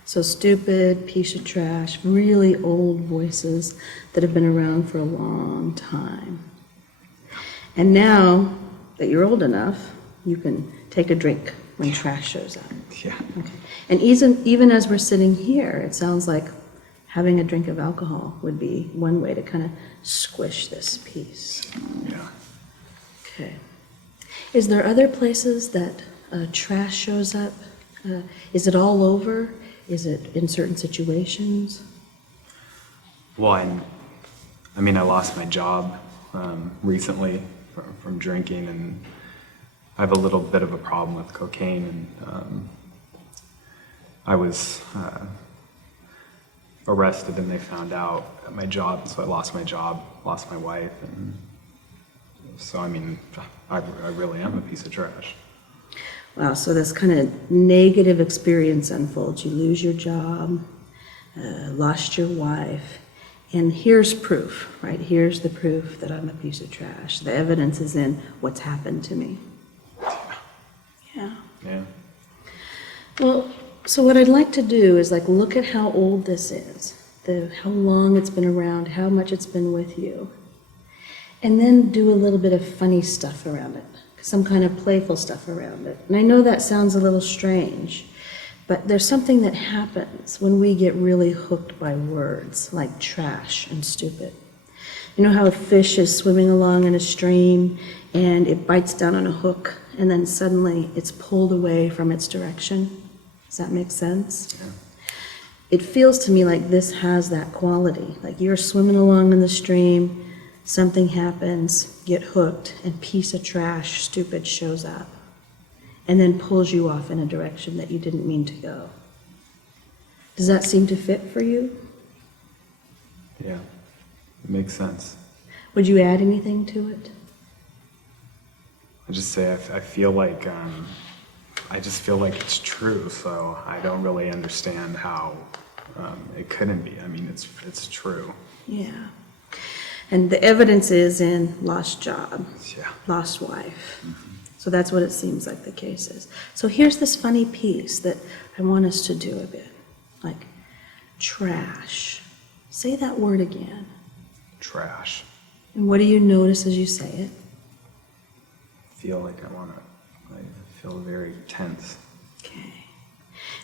So stupid, piece of trash, really old voices that have been around for a long time. And now that you're old enough, you can take a drink when trash shows up. Yeah. Okay. And even as we're sitting here, it sounds like having a drink of alcohol would be one way to kind of squish this piece. Yeah. Okay. Is there other places that trash shows up? Is it all over? Is it in certain situations? Well, I mean, I lost my job recently from drinking, and I have a little bit of a problem with cocaine, and I was arrested and they found out at my job, so I lost my job, lost my wife, and so I mean, I really am a piece of trash. Wow, so this kind of negative experience unfolds. You lose your job, lost your wife, and here's proof, right? Here's the proof that I'm a piece of trash. The evidence is in what's happened to me. Yeah. Yeah. Well, so what I'd like to do is like look at how old this is, how long it's been around, how much it's been with you, and then do a little bit of funny stuff around it, some kind of playful stuff around it. And I know that sounds a little strange, but there's something that happens when we get really hooked by words like trash and stupid. You know how a fish is swimming along in a stream and it bites down on a hook and then suddenly it's pulled away from its direction? Does that make sense? Yeah. It feels to me like this has that quality. Like you're swimming along in the stream, something happens, get hooked, and piece of trash, stupid, shows up and then pulls you off in a direction that you didn't mean to go. Does that seem to fit for you? Yeah. It makes sense. Would you add anything to it? I just say I feel like I just feel like it's true, so I don't really understand how it couldn't be. I mean, it's true. Yeah. And the evidence is in lost job, Yeah. lost wife. So that's what it seems like the case is. So here's this funny piece that I want us to do a bit. Like trash. Say that word again. Trash. And what do you notice as you say it? I feel like I feel very tense. Okay.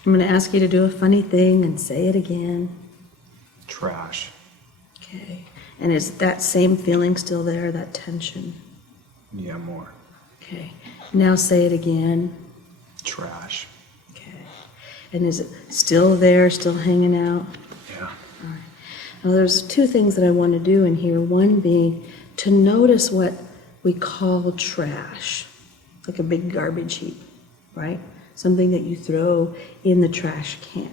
I'm going to ask you to do a funny thing and say it again. Trash. Okay. And is that same feeling still there, that tension? Yeah, more. Okay. Now say it again. Trash. Okay. And is it still there, still hanging out? Yeah. All right. Now there's two things that I want to do in here. One being to notice what we call trash, like a big garbage heap, right? Something that you throw in the trash can.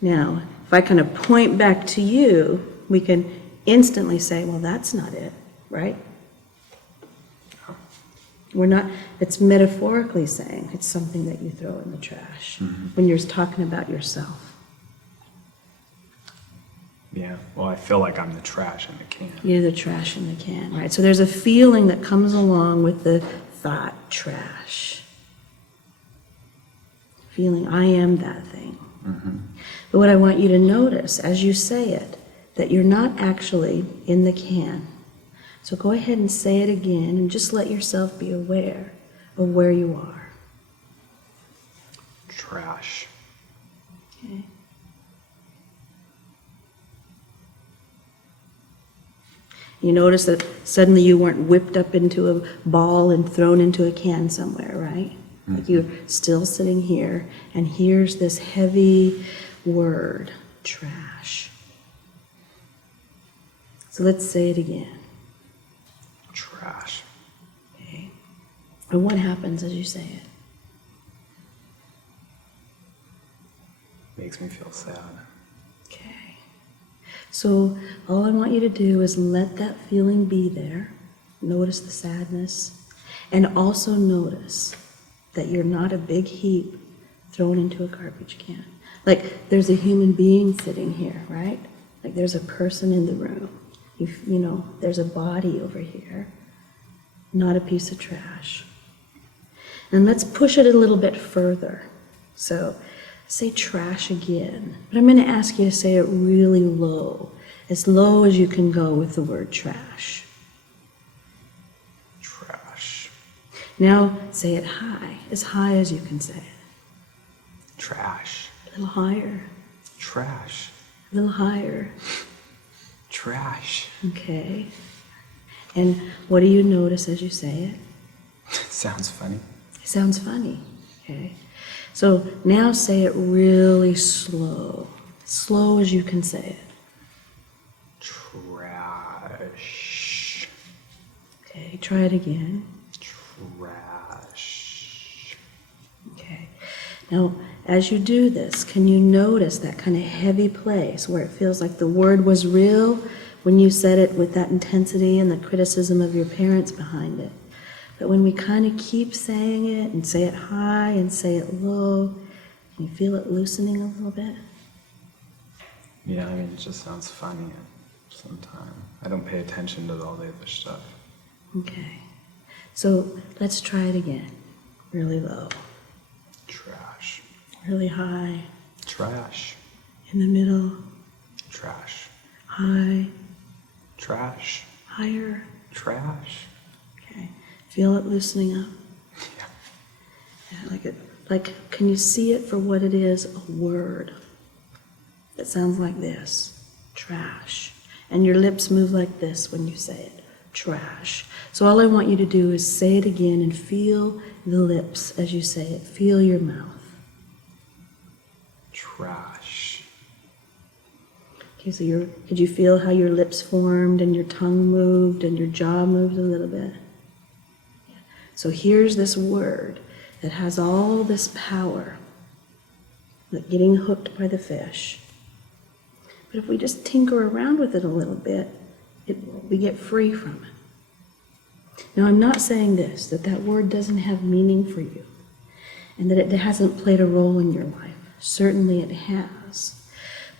Now, if I kind of point back to you, we can instantly say, well, that's not it, right? We're not, it's metaphorically saying it's something that you throw in the trash when you're talking about yourself. Yeah. Well, I feel like I'm the trash in the can. You're the trash in the can, right? So there's a feeling that comes along with the thought trash. Feeling I am that thing. But what I want you to notice as you say it, that you're not actually in the can. So go ahead and say it again and just let yourself be aware of where you are. Trash. Okay. You notice that suddenly you weren't whipped up into a ball and thrown into a can somewhere, right? Like you're still sitting here, and here's this heavy word, trash. So let's say it again. Trash. Okay. And what happens as you say it? Makes me feel sad. Okay. So all I want you to do is let that feeling be there. Notice the sadness. And also notice that you're not a big heap thrown into a garbage can. Like there's a human being sitting here, right? Like there's a person in the room. You know, there's a body over here, not a piece of trash. And let's push it a little bit further. So say trash again, but I'm going to ask you to say it really low as you can go with the word trash. Trash. Now say it high as you can say it. Trash. A little higher, Trash. a little higher. Trash. Okay. And what do you notice as you say it? Sounds funny. It sounds funny. Okay. So now say it really slow as you can say it. Trash. try it again. Trash. Okay. Now, as you do this, can you notice that kind of heavy place where it feels like the word was real when you said it with that intensity and the criticism of your parents behind it? But when we kind of keep saying it and say it high and say it low, can you feel it loosening a little bit? Yeah, I mean, it just sounds funny sometimes. I don't pay attention to all the other stuff. Okay. So let's try it again. Really low, Trash. really high, Trash. in the middle, Trash. high, Trash. higher. Trash. Okay. Feel it loosening up. Yeah. Like, can you see it for what it is? A word that sounds like this, trash. And your lips move like this when you say it, trash. So all I want you to do is say it again and feel the lips as you say it. Feel your mouth. Trash. Okay, so could you feel how your lips formed and your tongue moved and your jaw moved a little bit? Yeah. So here's this word that has all this power, like getting hooked by the fish. But if we just tinker around with it a little bit, we get free from it. Now, I'm not saying this, that word doesn't have meaning for you, and that it hasn't played a role in your life. Certainly it has.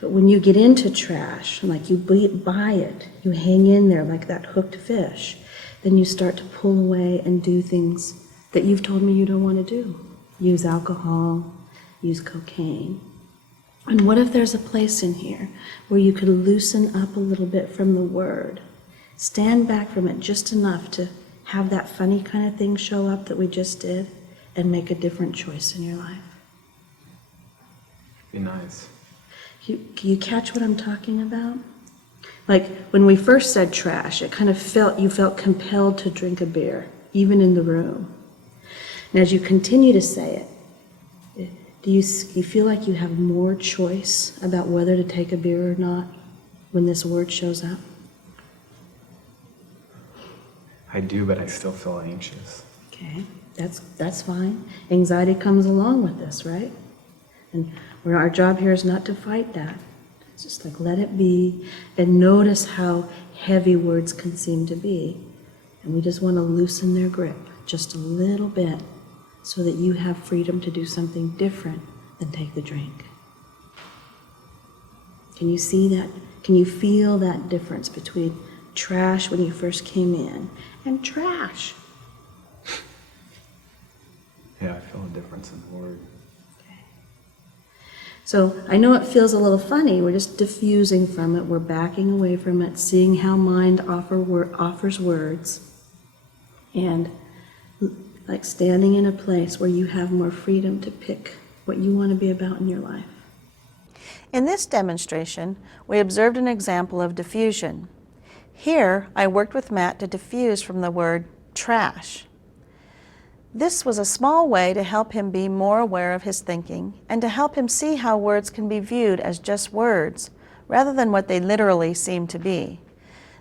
But when you get into trash, like you buy it, you hang in there like that hooked fish, then you start to pull away and do things that you've told me you don't want to do. Use alcohol, use cocaine. And what if there's a place in here where you could loosen up a little bit from the word? Stand back from it just enough to have that funny kind of thing show up that we just did and make a different choice in your life. Be nice. Can you catch what I'm talking about? Like when we first said trash, it kind of you felt compelled to drink a beer, even in the room. And as you continue to say it, do you feel like you have more choice about whether to take a beer or not when this word shows up? I do, but I still feel anxious. Okay, that's fine. Anxiety comes along with this, right? And our job here is not to fight that. It's just like let it be and notice how heavy words can seem to be. And we just want to loosen their grip just a little bit so that you have freedom to do something different than take the drink. Can you see that? Can you feel that difference between trash when you first came in and trash? Yeah, I feel a difference in the word. So I know it feels a little funny. We're just diffusing from it. We're backing away from it, seeing how mind offers words, and like standing in a place where you have more freedom to pick what you want to be about in your life. In this demonstration, we observed an example of diffusion. Here, I worked with Matt to diffuse from the word trash. This was a small way to help him be more aware of his thinking and to help him see how words can be viewed as just words, rather than what they literally seem to be.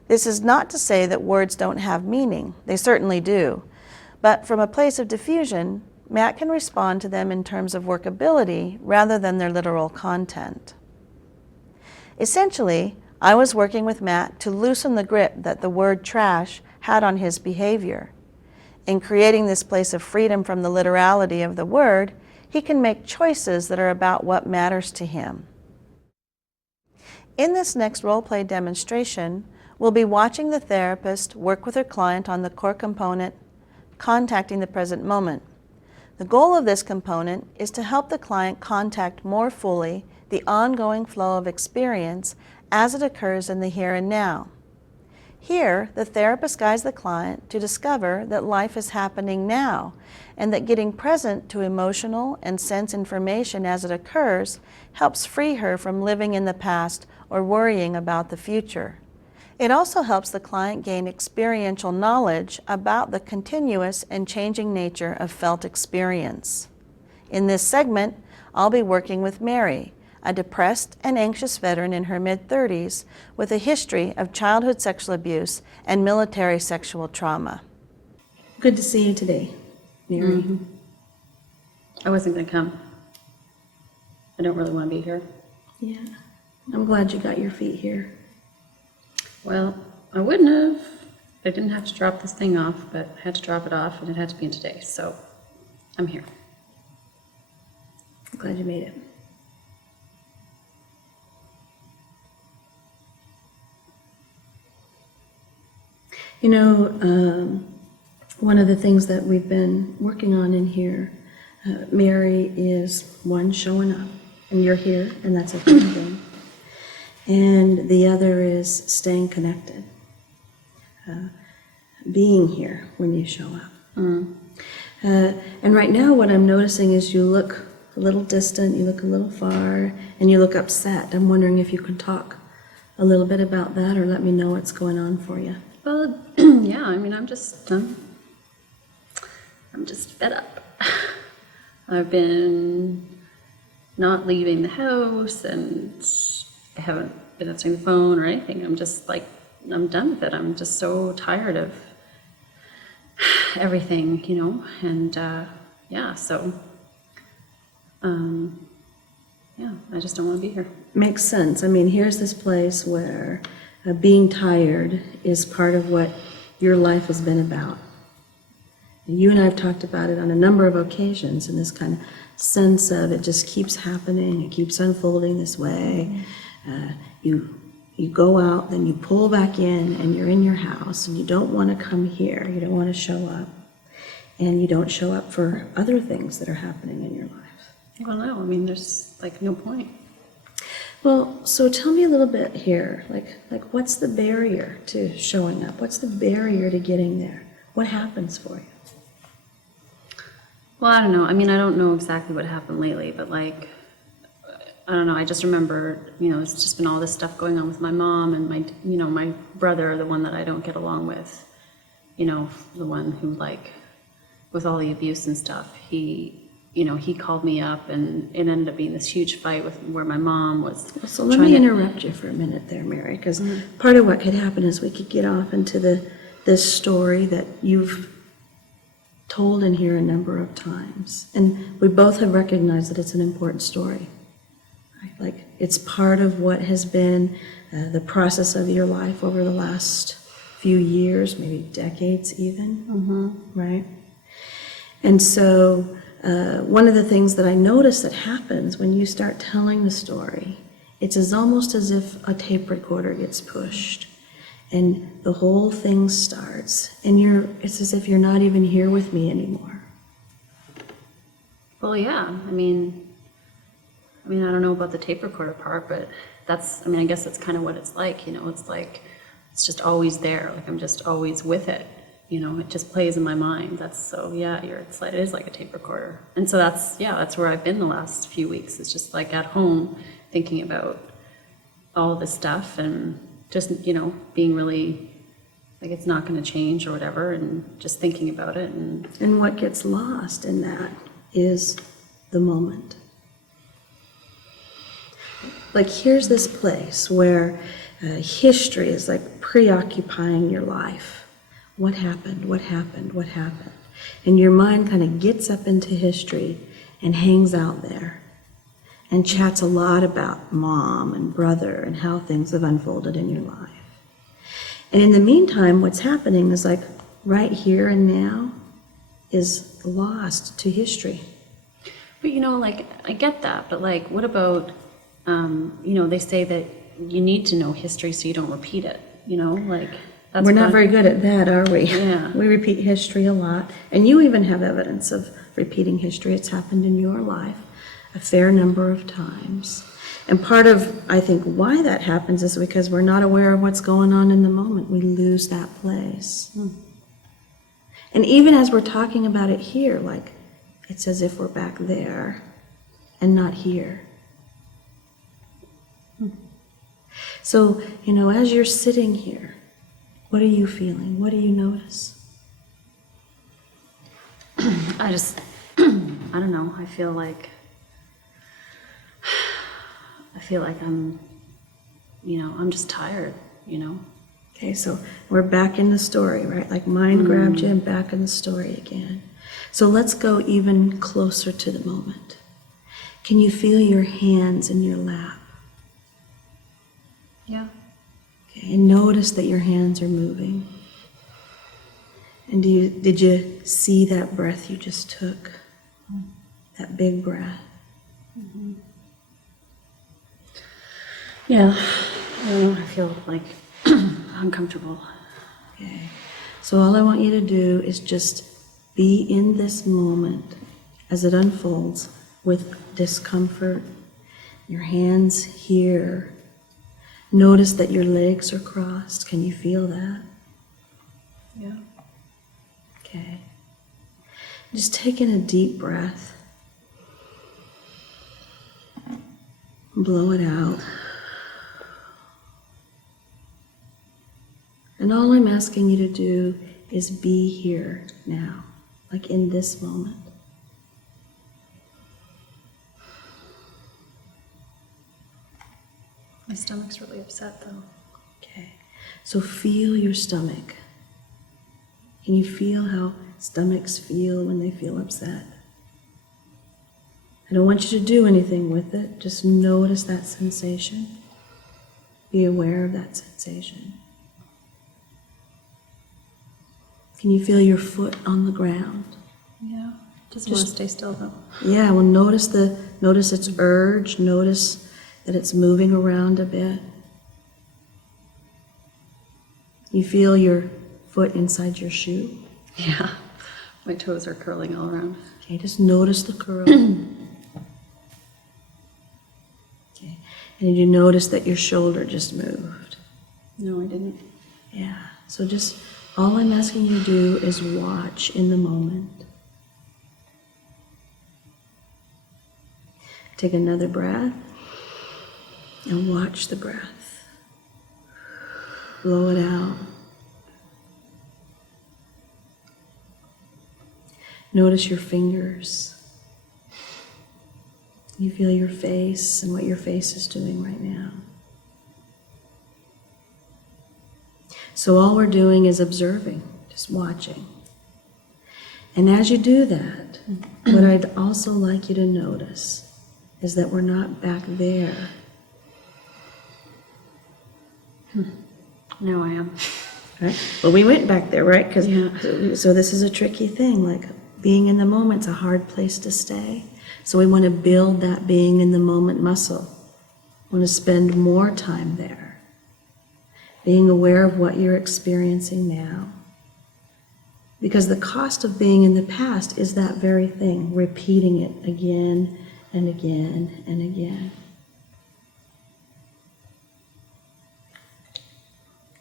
This is not to say that words don't have meaning. They certainly do. But from a place of diffusion, Matt can respond to them in terms of workability rather than their literal content. Essentially, I was working with Matt to loosen the grip that the word trash had on his behavior. In creating this place of freedom from the literality of the word, he can make choices that are about what matters to him. In this next role-play demonstration, we'll be watching the therapist work with her client on the core component, contacting the present moment. The goal of this component is to help the client contact more fully the ongoing flow of experience as it occurs in the here and now. Here, the therapist guides the client to discover that life is happening now and that getting present to emotional and sense information as it occurs helps free her from living in the past or worrying about the future. It also helps the client gain experiential knowledge about the continuous and changing nature of felt experience. In this segment, I'll be working with Mary, a depressed and anxious veteran in her mid-30s with a history of childhood sexual abuse and military sexual trauma. Good to see you today, Mary. I wasn't gonna come. I don't really want to be here. Yeah, I'm glad you got your feet here. Well, I wouldn't have. I didn't have to drop this thing off, but I had to drop it off and it had to be in today, so I'm here. I'm glad you made it. You know, one of the things that we've been working on in here, Mary, is one, showing up, and you're here, and that's a good thing. And the other is staying connected, being here when you show up. And right now, what I'm noticing is you look a little distant, you look a little far, and you look upset. I'm wondering if you can talk a little bit about that, or let me know what's going on for you. Well, yeah, I mean, I'm just fed up. I've been not leaving the house, and I haven't been answering the phone or anything. I'm just like, I'm done with it. I'm just so tired of everything, you know, and yeah, so, yeah, I just don't want to be here. Makes sense. I mean, here's this place where being tired is part of what your life has been about. And you and I have talked about it on a number of occasions, in this kind of sense of it just keeps happening, it keeps unfolding this way. You go out, then you pull back in, and you're in your house, and you don't want to come here, you don't want to show up, and you don't show up for other things that are happening in your life. Well, no, I mean, there's like no point. Well, so tell me a little bit here, like what's the barrier to showing up? What's the barrier to getting there? What happens for you? Well, I don't know. I mean, I don't know exactly what happened lately, but like, I don't know. I just remember, you know, it's just been all this stuff going on with my mom and my, you know, my brother, the one that I don't get along with, you know, the one who like, with all the abuse and stuff, he, you know, he called me up and it ended up being this huge fight with where my mom was. So let me interrupt you for a minute there, Mary, because part of what could happen is we could get off into this story that you've told in here a number of times. And we both have recognized that it's an important story. Right? Like, it's part of what has been the process of your life over the last few years, maybe decades even, right? And so one of the things that I notice that happens when you start telling the story, it's almost as if a tape recorder gets pushed and the whole thing starts, and it's as if you're not even here with me anymore. Well, yeah. I mean, I don't know about the tape recorder part, but that's, I mean, I guess that's kind of what it's like, you know, it's like, it's just always there. Like, I'm just always with it. You know, it just plays in my mind. That's so, yeah, it's like, it is like a tape recorder. And so that's, yeah, that's where I've been the last few weeks. It's just like at home thinking about all this stuff and just, you know, being really like it's not going to change or whatever, and just thinking about it. And what gets lost in that is the moment. Like, here's this place where history is like preoccupying your life. What happened? What happened? What happened? And your mind kind of gets up into history and hangs out there and chats a lot about mom and brother and how things have unfolded in your life. And in the meantime, what's happening is like right here and now is lost to history. But, you know, like, I get that, but like, what about, you know, they say that you need to know history so you don't repeat it, you know, like, that's We're not very good at that, are we? Yeah. We repeat history a lot, and you even have evidence of repeating history. It's happened in your life a fair number of times. And part of, I think, why that happens is because we're not aware of what's going on in the moment. We lose that place. And even as we're talking about it here, like, it's as if we're back there and not here. So, you know, as you're sitting here, what are you feeling? What do you notice? I just, I don't know, I feel like I'm, you know, I'm just tired, you know? Okay, so we're back in the story, right? Like mind grabbed you and back in the story again. So let's go even closer to the moment. Can you feel your hands in your lap? Yeah. Okay, and notice that your hands are moving. And did you see that breath you just took? That big breath. Yeah. I don't know, I feel like uncomfortable. Okay. So all I want you to do is just be in this moment as it unfolds with discomfort. Your hands here. Notice that your legs are crossed. Can you feel that? Yeah. Okay. Just take in a deep breath. Blow it out. And all I'm asking you to do is be here now, like in this moment. My stomach's really upset though. Okay. So feel your stomach. Can you feel how stomachs feel when they feel upset? I don't want you to do anything with it. Just notice that sensation. Be aware of that sensation. Can you feel your foot on the ground? Yeah. Just want to stay still though. Yeah, well notice its urge, notice that it's moving around a bit. You feel your foot inside your shoe? Yeah. My toes are curling all around. Okay, just notice the curl. Okay. And did you notice that your shoulder just moved? No, I didn't. Yeah. So just all I'm asking you to do is watch in the moment. Take another breath and watch the breath. Blow it out. Notice your fingers. You feel your face and what your face is doing right now. So all we're doing is observing, just watching. And as you do that, what I'd also like you to notice is that we're not back there. No, I am. Right? Well, we went back there, right? Because Yeah. so this is a tricky thing. Like being in the moment's a hard place to stay. So we want to build that being in the moment muscle. We want to spend more time there, being aware of what you're experiencing now. Because the cost of being in the past is that very thing, repeating it again and again and again.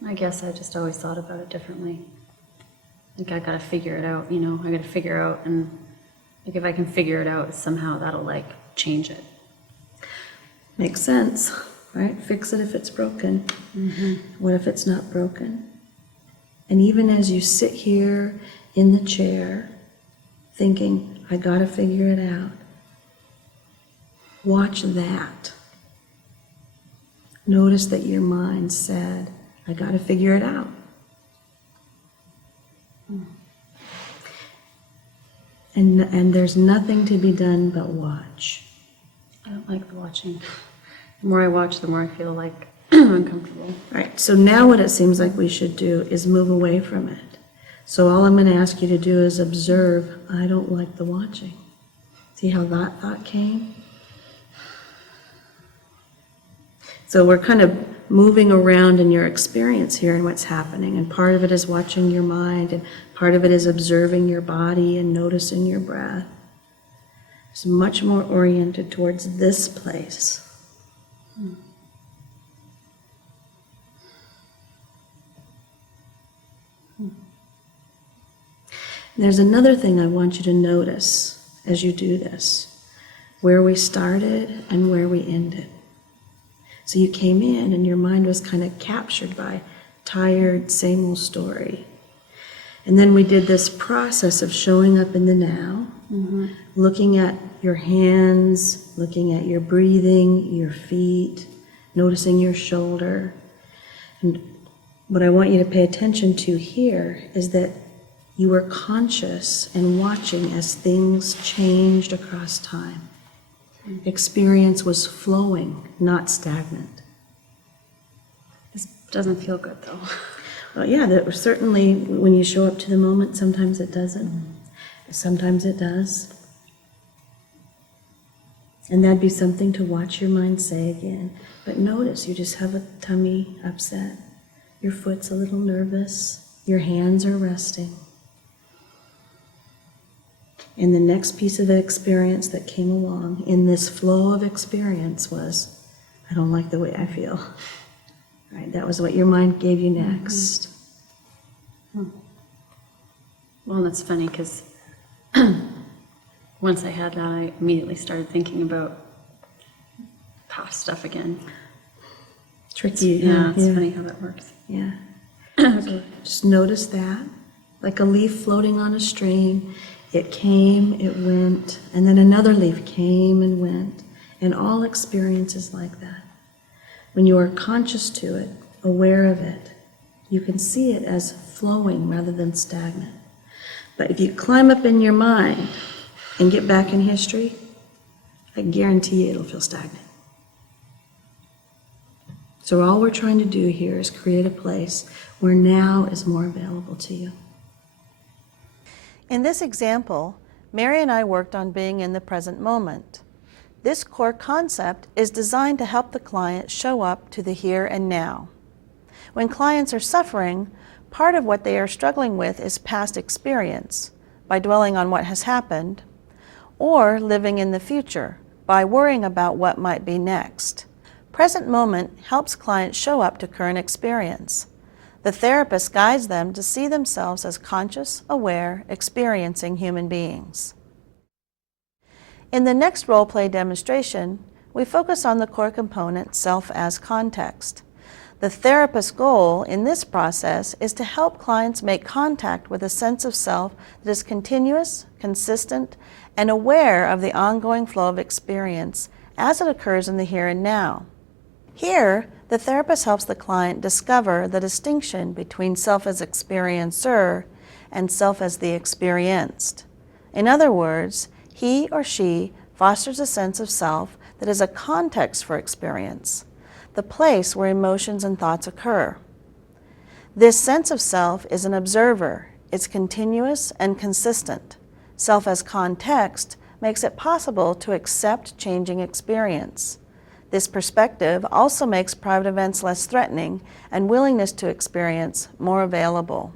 I guess I just always thought about it differently. Like I gotta figure it out, you know, I gotta figure out, and like if I can figure it out, somehow that'll like change it. Makes sense, right? Fix it if it's broken. What if it's not broken? And even as you sit here in the chair, thinking, I gotta figure it out, watch that. Notice that your mind said, I gotta figure it out. And there's nothing to be done but watch. I don't like the watching. The more I watch, the more I feel like uncomfortable. Right, so now what it seems like we should do is move away from it. So all I'm gonna ask you to do is observe, I don't like the watching. See how that thought came? So we're kind of moving around in your experience here and what's happening, and part of it is watching your mind, and part of it is observing your body and noticing your breath. It's much more oriented towards this place. There's another thing I want you to notice as you do this, where we started and where we ended. So you came in and your mind was kind of captured by tired, same old story. And then we did this process of showing up in the now, looking at your hands, looking at your breathing, your feet, noticing your shoulder, and What I want you to pay attention to here is that you were conscious and watching as things changed across time. Experience was flowing, not stagnant. This doesn't feel good, though. Well, yeah, that was certainly, when you show up to the moment, sometimes it doesn't. Sometimes it does. And that'd be something to watch your mind say again. But notice you just have a tummy upset. Your foot's a little nervous. Your hands are resting. And the next piece of experience that came along in this flow of experience was, I don't like the way I feel. Right? That was what your mind gave you next. Well, that's funny because once I had that, I immediately started thinking about past stuff again. Tricky. Yeah, it's funny how that works. Yeah. So just notice that, like a leaf floating on a stream. It came, it went, and then another leaf came and went, and all experiences like that. When you are conscious to it, aware of it, you can see it as flowing rather than stagnant. But if you climb up in your mind and get back in history, I guarantee you it'll feel stagnant. So all we're trying to do here is create a place where now is more available to you. In this example, Mary and I worked on being in the present moment. This core concept is designed to help the client show up to the here and now. When clients are suffering, part of what they are struggling with is past experience, by dwelling on what has happened, or living in the future, by worrying about what might be next. Present moment helps clients show up to current experience. The therapist guides them to see themselves as conscious, aware, experiencing human beings. In the next role-play demonstration, we focus on the core component, self as context. The therapist's goal in this process is to help clients make contact with a sense of self that is continuous, consistent, and aware of the ongoing flow of experience as it occurs in the here and now. Here, the therapist helps the client discover the distinction between self as experiencer and self as the experienced. In other words, he or she fosters a sense of self that is a context for experience, the place where emotions and thoughts occur. This sense of self is an observer. It's continuous and consistent. Self as context makes it possible to accept changing experience. This perspective also makes private events less threatening and willingness to experience more available.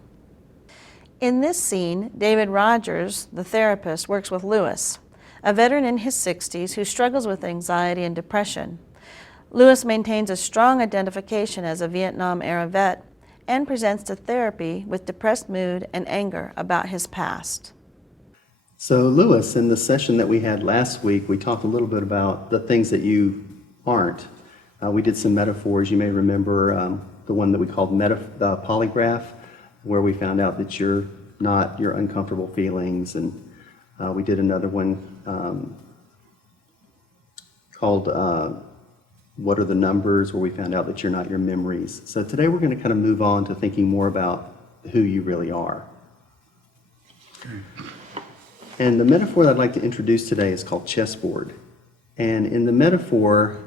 In this scene, David Rogers, the therapist, works with Lewis, a veteran in his 60s who struggles with anxiety and depression. Lewis maintains a strong identification as a Vietnam-era vet and presents to therapy with depressed mood and anger about his past. So Lewis, in the session that we had last week, we talked a little bit about the things that you aren't. We did some metaphors. You may remember the one that we called the polygraph, where we found out that you're not your uncomfortable feelings, and we did another one called What Are the Numbers, where we found out that you're not your memories. So today we're going to kind of move on to thinking more about who you really are. Okay. And the metaphor that I'd like to introduce today is called chessboard. And in the metaphor,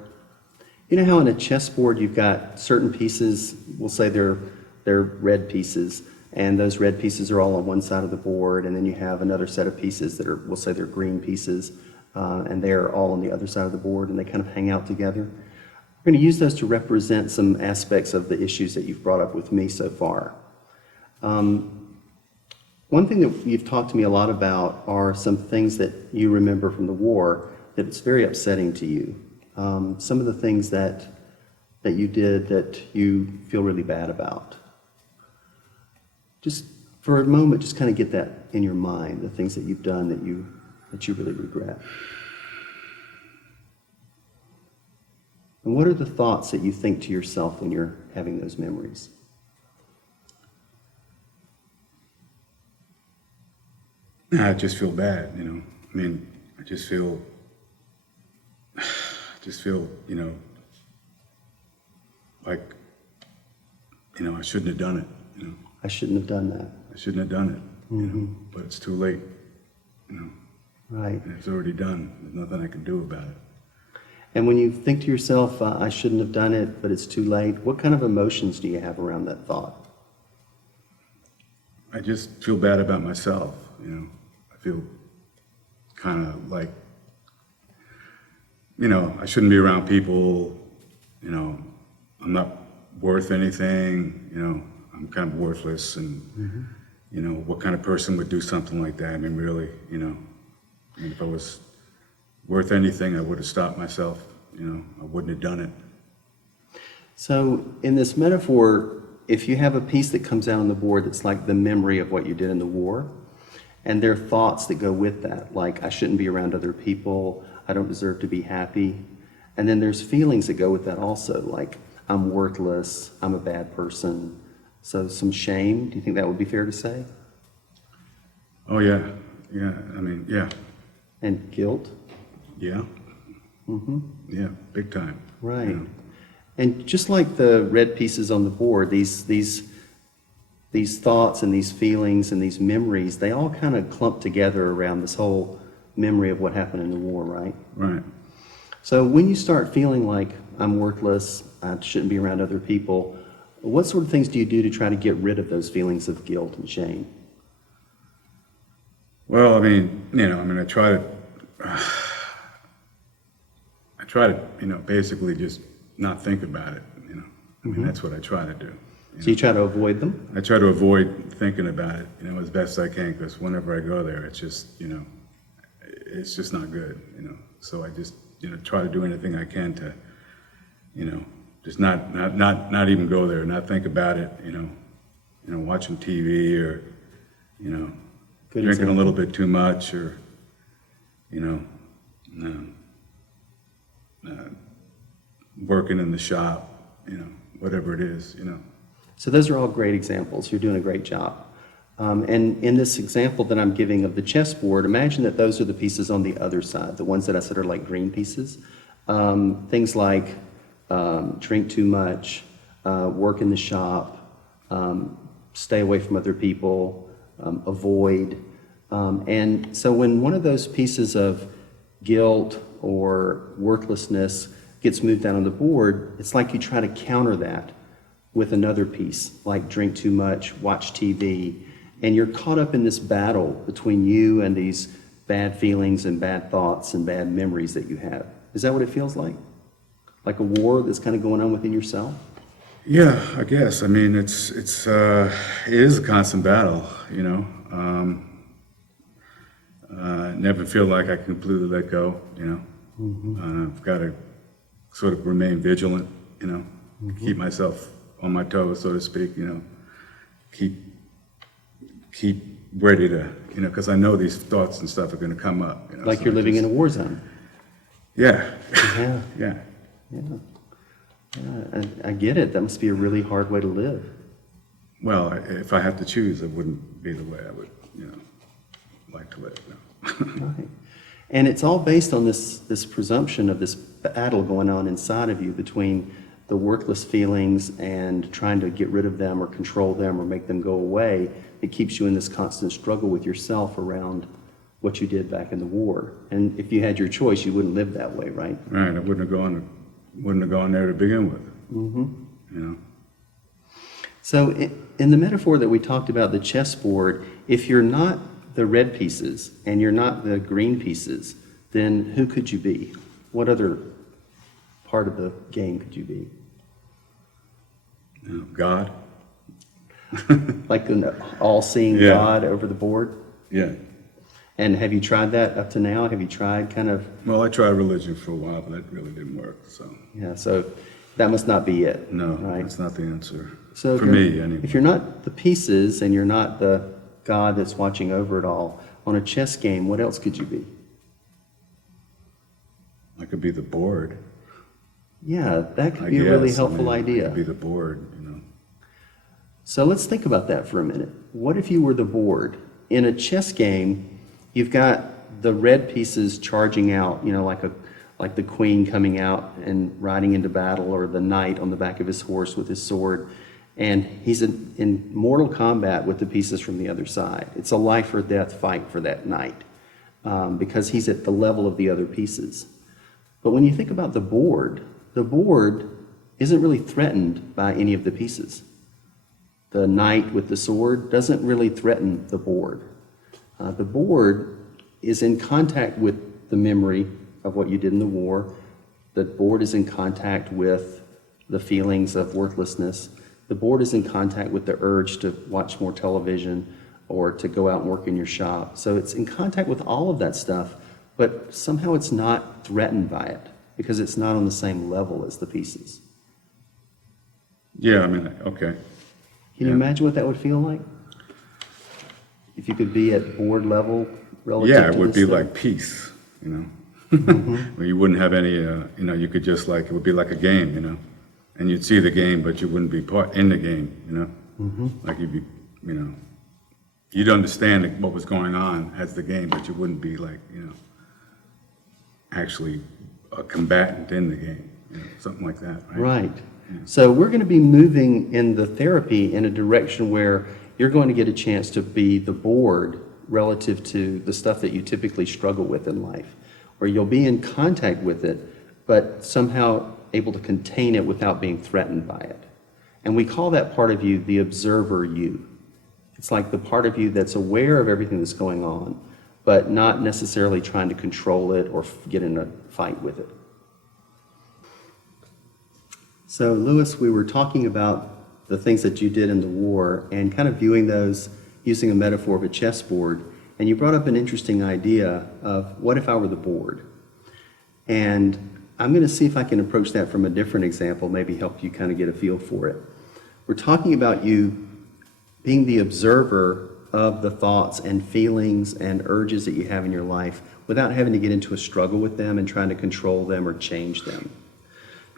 you know how in a chessboard you've got certain pieces, we'll say they're red pieces, and those red pieces are all on one side of the board, and then you have another set of pieces that are, we'll say they're green pieces, and they're all on the other side of the board, and they kind of hang out together. We're going to use those to represent some aspects of the issues that you've brought up with me so far. One thing that you've talked to me a lot about are some things that you remember from the war that it's very upsetting to you. Some of the things that you did that you feel really bad about. Just for a moment, just kind of get that in your mind, the things that you've done that you really regret. And what are the thoughts that you think to yourself when you're having those memories? I just feel bad, you know. I mean, I just feel, you know, like I shouldn't have done it, I shouldn't have done that. I shouldn't have done it, but it's too late, Right. and it's already done. There's nothing I can do about it. And when you think to yourself, I shouldn't have done it, but it's too late, what kind of emotions do you have around that thought? I just feel bad about myself, I feel kind of like, I shouldn't be around people, I'm not worth anything, I'm kind of worthless, and, what kind of person would do something like that? I mean, really, if I was worth anything, I would have stopped myself, I wouldn't have done it. So in this metaphor, if you have a piece that comes out on the board that's like the memory of what you did in the war, and there are thoughts that go with that, like I shouldn't be around other people, I don't deserve to be happy, and then there's feelings that go with that also, like I'm worthless, I'm a bad person, so some shame. Do you think that would be fair to say? Oh, yeah, I mean, yeah, And guilt? yeah, yeah, big time. Right. And just like the red pieces on the board, these thoughts and these feelings and these memories, they all kind of clump together around this whole memory of what happened in the war, right? Right. So when you start feeling like I'm worthless, I shouldn't be around other people, what sort of things do you do to try to get rid of those feelings of guilt and shame? Well, I mean, I try to, basically just not think about it, I mean, that's what I try to do. So you try to avoid them? I try to avoid thinking about it, as best I can, because whenever I go there, it's just, it's just not good, So I just, try to do anything I can to, just not even go there, not think about it, watching TV or, Good drinking example. a little bit too much or, working in the shop, whatever it is, So those are all great examples. You're doing a great job. And in this example that I'm giving of the chessboard, imagine that those are the pieces on the other side, the ones that I said are like green pieces. Things like drink too much, work in the shop, stay away from other people, avoid. And so when one of those pieces of guilt or worthlessness gets moved down on the board, it's like you try to counter that with another piece, like drink too much, watch TV, and you're caught up in this battle between you and these bad feelings and bad thoughts and bad memories that you have. Is that what it feels like? Like a war that's kind of going on within yourself? Yeah, I guess. I mean, it is a constant battle, never feel like I can completely let go, I've got to sort of remain vigilant, keep myself on my toes, so to speak, keep ready to, because I know these thoughts and stuff are going to come up. Like so you're I living in just- a war zone. Yeah, Yeah, yeah. yeah. I get it. That must be a really hard way to live. Well, if I had to choose, it wouldn't be the way I would, like to live. No. Right. And it's all based on this presumption of this battle going on inside of you between the worthless feelings and trying to get rid of them or control them or make them go away. It keeps you in this constant struggle with yourself around what you did back in the war. And if you had your choice, you wouldn't live that way, right? Right, I wouldn't have gone there to begin with. So in the metaphor that we talked about, the chessboard, if you're not the red pieces and you're not the green pieces, then who could you be? What other part of the game could you be? God. Like an all-seeing Yeah. God over the board? Yeah. And have you tried that up to now? Have you tried kind of, Well, I tried religion for a while, but that really didn't work. So yeah, so that must not be it, no, right? that's not the answer. So if For you're- me, anyway. If you're not the pieces and you're not the God that's watching over it all, on a chess game, what else could you be? I could be the board. Yeah, that could I be a really guess. I helpful mean, I idea. could be the board. So let's think about that for a minute. What if you were the board? In a chess game, you've got the red pieces charging out, like the queen coming out and riding into battle, or the knight on the back of his horse with his sword. And he's in mortal combat with the pieces from the other side. It's a life or death fight for that night because he's at the level of the other pieces. But when you think about the board isn't really threatened by any of the pieces. The knight with the sword doesn't really threaten the board. The board is in contact with the memory of what you did in the war. The board is in contact with the feelings of worthlessness. The board is in contact with the urge to watch more television or to go out and work in your shop. So it's in contact with all of that stuff, but somehow it's not threatened by it because it's not on the same level as the pieces. Yeah, I mean, okay. Can you imagine what that would feel like? If you could be at board level relative to Yeah, it would this be thing? like peace, you know? Where you wouldn't have any, you know, you could just like, it would be like a game, you know? And you'd see the game, but you wouldn't be part in the game, you know? Like you'd be, you know, you'd understand what was going on as the game, but you wouldn't be like, you know, actually a combatant in the game, you know, something like that, right? Right. So we're going to be moving in the therapy in a direction where you're going to get a chance to be the board relative to the stuff that you typically struggle with in life, where you'll be in contact with it, but somehow able to contain it without being threatened by it. And we call that part of you the observer you. It's like the part of you that's aware of everything that's going on, but not necessarily trying to control it or get in a fight with it. So, Lewis, we were talking about the things that you did in the war and kind of viewing those using a metaphor of a chessboard. And you brought up an interesting idea of what if I were the board? And I'm going to see if I can approach that from a different example, maybe help you kind of get a feel for it. We're talking about you being the observer of the thoughts and feelings and urges that you have in your life without having to get into a struggle with them and trying to control them or change them.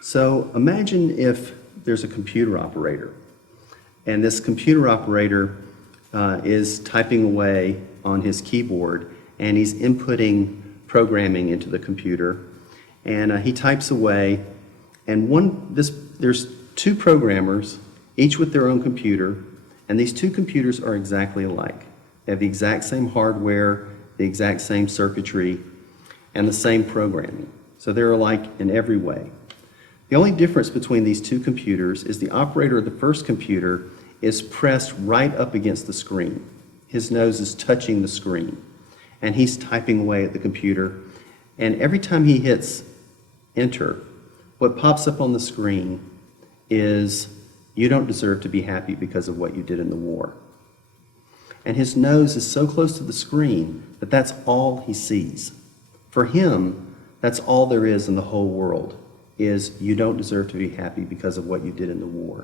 So imagine if there's a computer operator, and this computer operator is typing away on his keyboard, and he's inputting programming into the computer, and he types away, and there's two programmers, each with their own computer, and these two computers are exactly alike. They have the exact same hardware, the exact same circuitry, and the same programming. So they're alike in every way. The only difference between these two computers is the operator of the first computer is pressed right up against the screen. His nose is touching the screen, and he's typing away at the computer. And every time he hits enter, what pops up on the screen is, "You don't deserve to be happy because of what you did in the war." And his nose is so close to the screen that that's all he sees. For him, that's all there is in the whole world, is you don't deserve to be happy because of what you did in the war.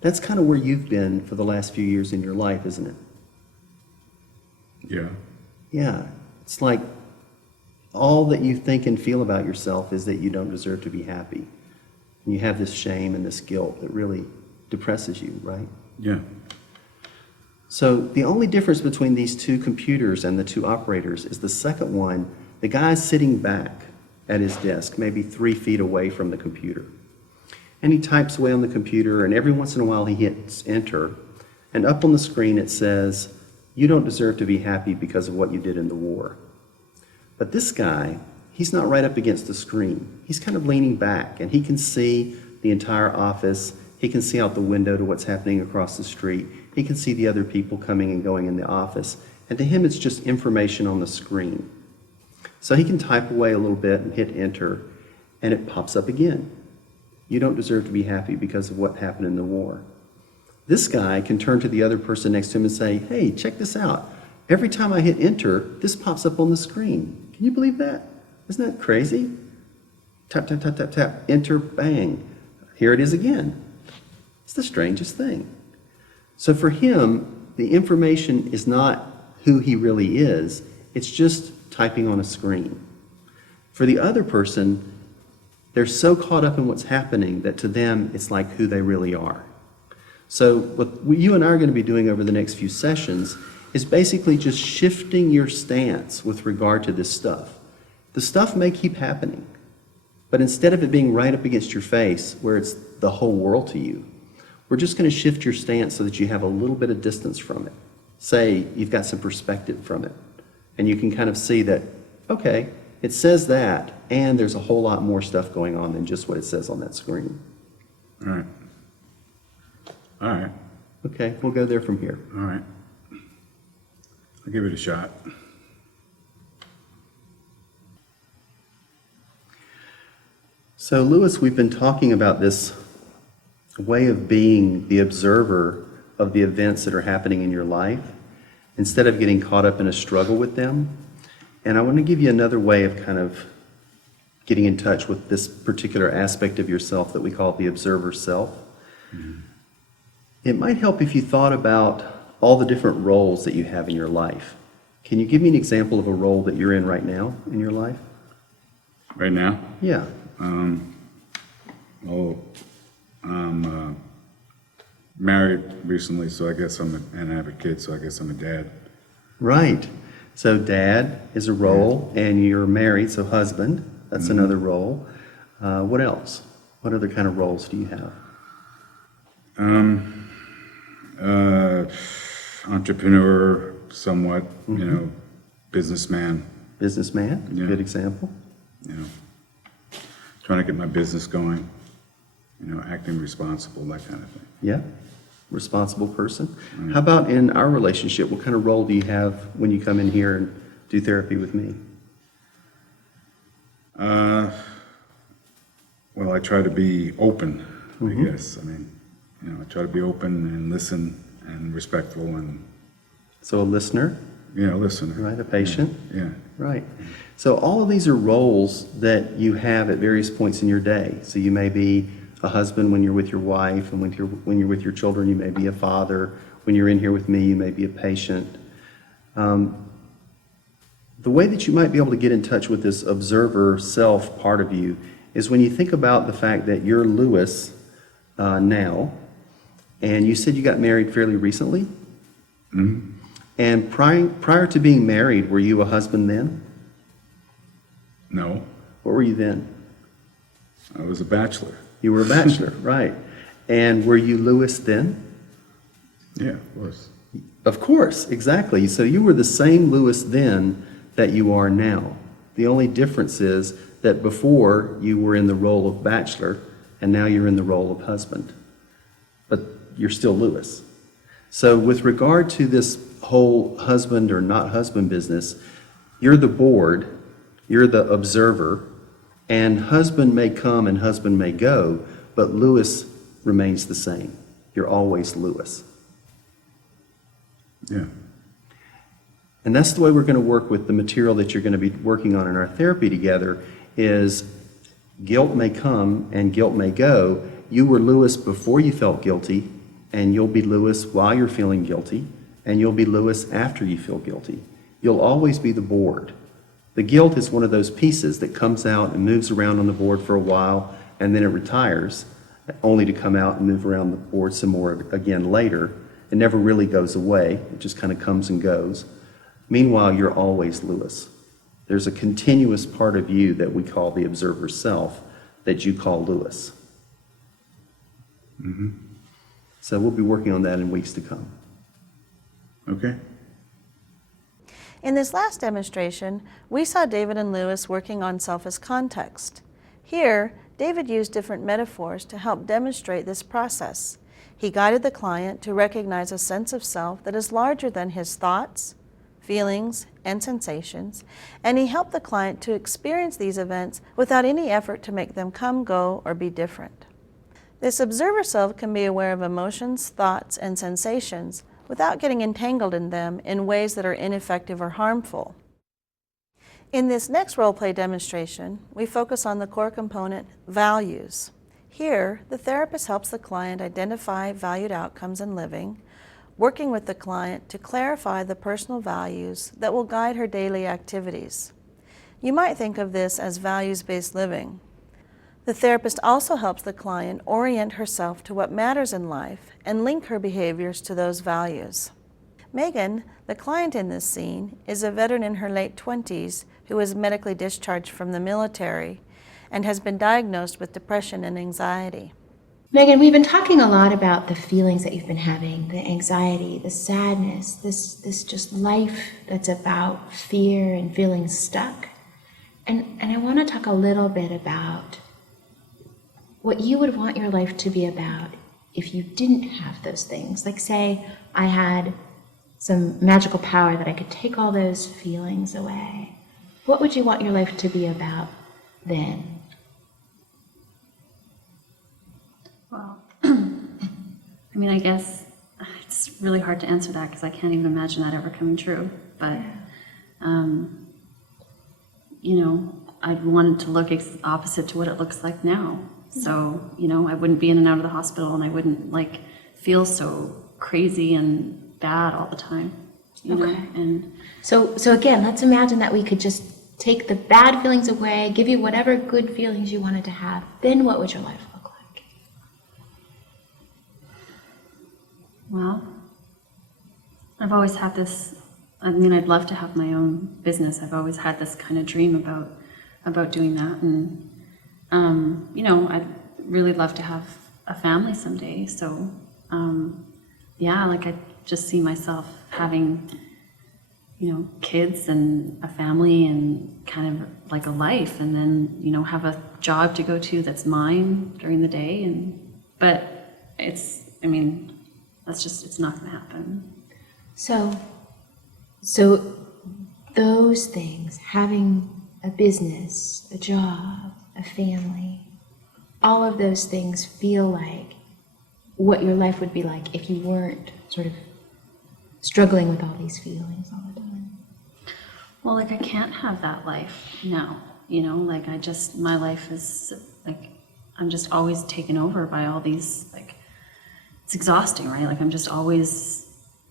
That's kind of where you've been for the last few years in your life, isn't it? Yeah. Yeah. It's like all that you think and feel about yourself is that you don't deserve to be happy. And you have this shame and this guilt that really depresses you, right? Yeah. So the only difference between these two computers and the two operators is the second one, the guy's sitting back at his desk, maybe 3 feet away from the computer. And he types away on the computer, and every once in a while he hits enter, and up on the screen it says, "You don't deserve to be happy because of what you did in the war." But this guy, he's not right up against the screen. He's kind of leaning back, and he can see the entire office. He can see out the window to what's happening across the street. He can see the other people coming and going in the office. And to him, it's just information on the screen. So he can type away a little bit and hit enter, and it pops up again. "You don't deserve to be happy because of what happened in the war." This guy can turn to the other person next to him and say, "Hey, check this out. Every time I hit enter, this pops up on the screen. Can you believe that? Isn't that crazy? Tap, tap, tap, tap, tap, enter, bang. Here it is again." It's the strangest thing. So for him, the information is not who he really is. It's just typing on a screen. For the other person, they're so caught up in what's happening that to them, it's like who they really are. So what you and I are going to be doing over the next few sessions is basically just shifting your stance with regard to this stuff. The stuff may keep happening, but instead of it being right up against your face, where it's the whole world to you, We're just going to shift your stance so that you have a little bit of distance from it. Say you've got some perspective from it, and you can kind of see that, okay, it says that, and there's a whole lot more stuff going on than just what it says on that screen. All right. All right. Okay, we'll go there from here. All right. I'll give it a shot. So, Lewis, we've been talking about this way of being the observer of the events that are happening in your life instead of getting caught up in a struggle with them. And I want to give you another way of kind of getting in touch with this particular aspect of yourself that we call the observer self. Mm-hmm. It might help if you thought about all the different roles that you have in your life. Can you give me an example of a role that you're in right now in your life? Right now? Yeah. I'm married recently, so I guess and I have a kid, so I guess I'm a dad. Right. So dad is a role, and you're married, so husband, that's another role. What else? What other kind of roles do you have? Entrepreneur, somewhat, businessman. Businessman, Yeah. good example. Trying to get my business going, acting responsible, that kind of thing. Yeah, responsible person. How about in our relationship? What kind of role do you have when you come in here and do therapy with me? Well, I try to be open, I guess. I mean, I try to be open and listen and respectful and, So a listener, listener. right? A patient. Yeah. Right. So all of these are roles that you have at various points in your day. So you may be a husband when you're with your wife, and when you're with your children, you may be a father. When you're in here with me, you may be a patient. The way that you might be able to get in touch with this observer self part of you is when you think about the fact that you're Lewis now, and you said you got married fairly recently. Mm-hmm. And prior to being married, were you a husband then? No, What were you then? I was a bachelor. You were a bachelor, right. And were you Lewis then? Yeah, of course. Of course, exactly. So you were the same Lewis then that you are now. The only difference is that before you were in the role of bachelor, and now you're in the role of husband. But you're still Lewis. So with regard to this whole husband or not husband business, you're the board, you're the observer, and husband may come and husband may go, but Lewis remains the same. You're always Lewis. Yeah. And that's the way we're going to work with the material that you're going to be working on in our therapy together is guilt may come and guilt may go. You were Lewis before you felt guilty, and you'll be Lewis while you're feeling guilty, and you'll be Lewis after you feel guilty. You'll always be the board. The guilt is one of those pieces that comes out and moves around on the board for a while, and then it retires, only to come out and move around the board some more again later. It never really goes away. It just kind of comes and goes. Meanwhile, you're always Lewis. There's a continuous part of you that we call the observer self that you call Lewis. Mm-hmm. So we'll be working on that in weeks to come. Okay. In this last demonstration, we saw David and Lewis working on self as context. Here, David used different metaphors to help demonstrate this process. He guided the client to recognize a sense of self that is larger than his thoughts, feelings, and sensations, and he helped the client to experience these events without any effort to make them come, go, or be different. This observer self can be aware of emotions, thoughts, and sensations without getting entangled in them in ways that are ineffective or harmful. In this next role-play demonstration, we focus on the core component, values. Here, the therapist helps the client identify valued outcomes in living, working with the client to clarify the personal values that will guide her daily activities. You might think of this as values-based living. The therapist also helps the client orient herself to what matters in life and link her behaviors to those values. Megan, the client in this scene, is a veteran in her late 20s who was medically discharged from the military and has been diagnosed with depression and anxiety. Megan, we've been talking a lot about the feelings that you've been having, the anxiety, the sadness, this just life that's about fear and feeling stuck. And I want to talk a little bit about what you would want your life to be about if you didn't have those things. Like, say I had some magical power that I could take all those feelings away. What would you want your life to be about then? Well, I mean, I guess it's really hard to answer that because I can't even imagine that ever coming true. But, you know, I'd want it to look opposite to what it looks like now. So, you know, I wouldn't be in and out of the hospital, and I wouldn't like feel so crazy and bad all the time. You know? And So again, let's imagine that we could just take the bad feelings away, give you whatever good feelings you wanted to have. Then what would your life look like? well, I've always had this. I mean, I'd love to have my own business. I've always had this kind of dream about doing that, and you know, I'd really love to have a family someday. So, yeah, like I just see myself having, you know, kids and a family and kind of like a life, and then, you know, have a job to go to that's mine during the day. But it's, I mean, that's just, it's not going to happen. So those things, having a business, a job, a family, all of those things feel like what your life would be like if you weren't sort of struggling with all these feelings all the time. Well, like I can't have that life now, you know, like my life is like, I'm just always taken over by all these, like, it's exhausting, right? Like I'm just always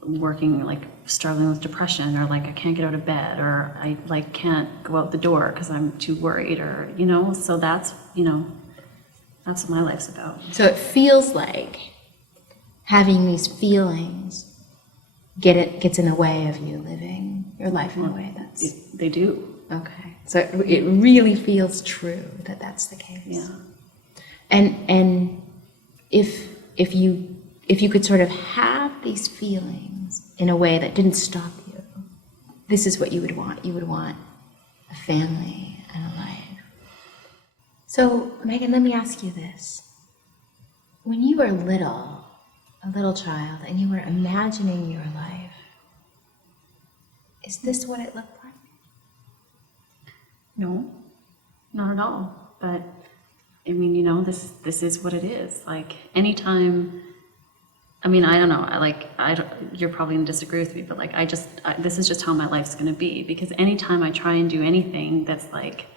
working, like struggling with depression, or like I can't get out of bed, or I like can't go out the door because I'm too worried, or, you know, so that's, you know, that's what my life's about. So it feels like having these feelings gets in the way of you living your life in a way that's... They do. Okay. So it really feels true that that's the case. Yeah. And if you could sort of have these feelings in a way that didn't stop you, this is what you would want. You would want a family and a life. So, Megan, let me ask you this. When you were a little child, and you were imagining your life, is this what it looked like? No, not at all. But I mean, you know, this is what it is. Like anytime, I mean, I don't know, you're probably gonna disagree with me, but like, this is just how my life's gonna be, because anytime I try and do anything that's like,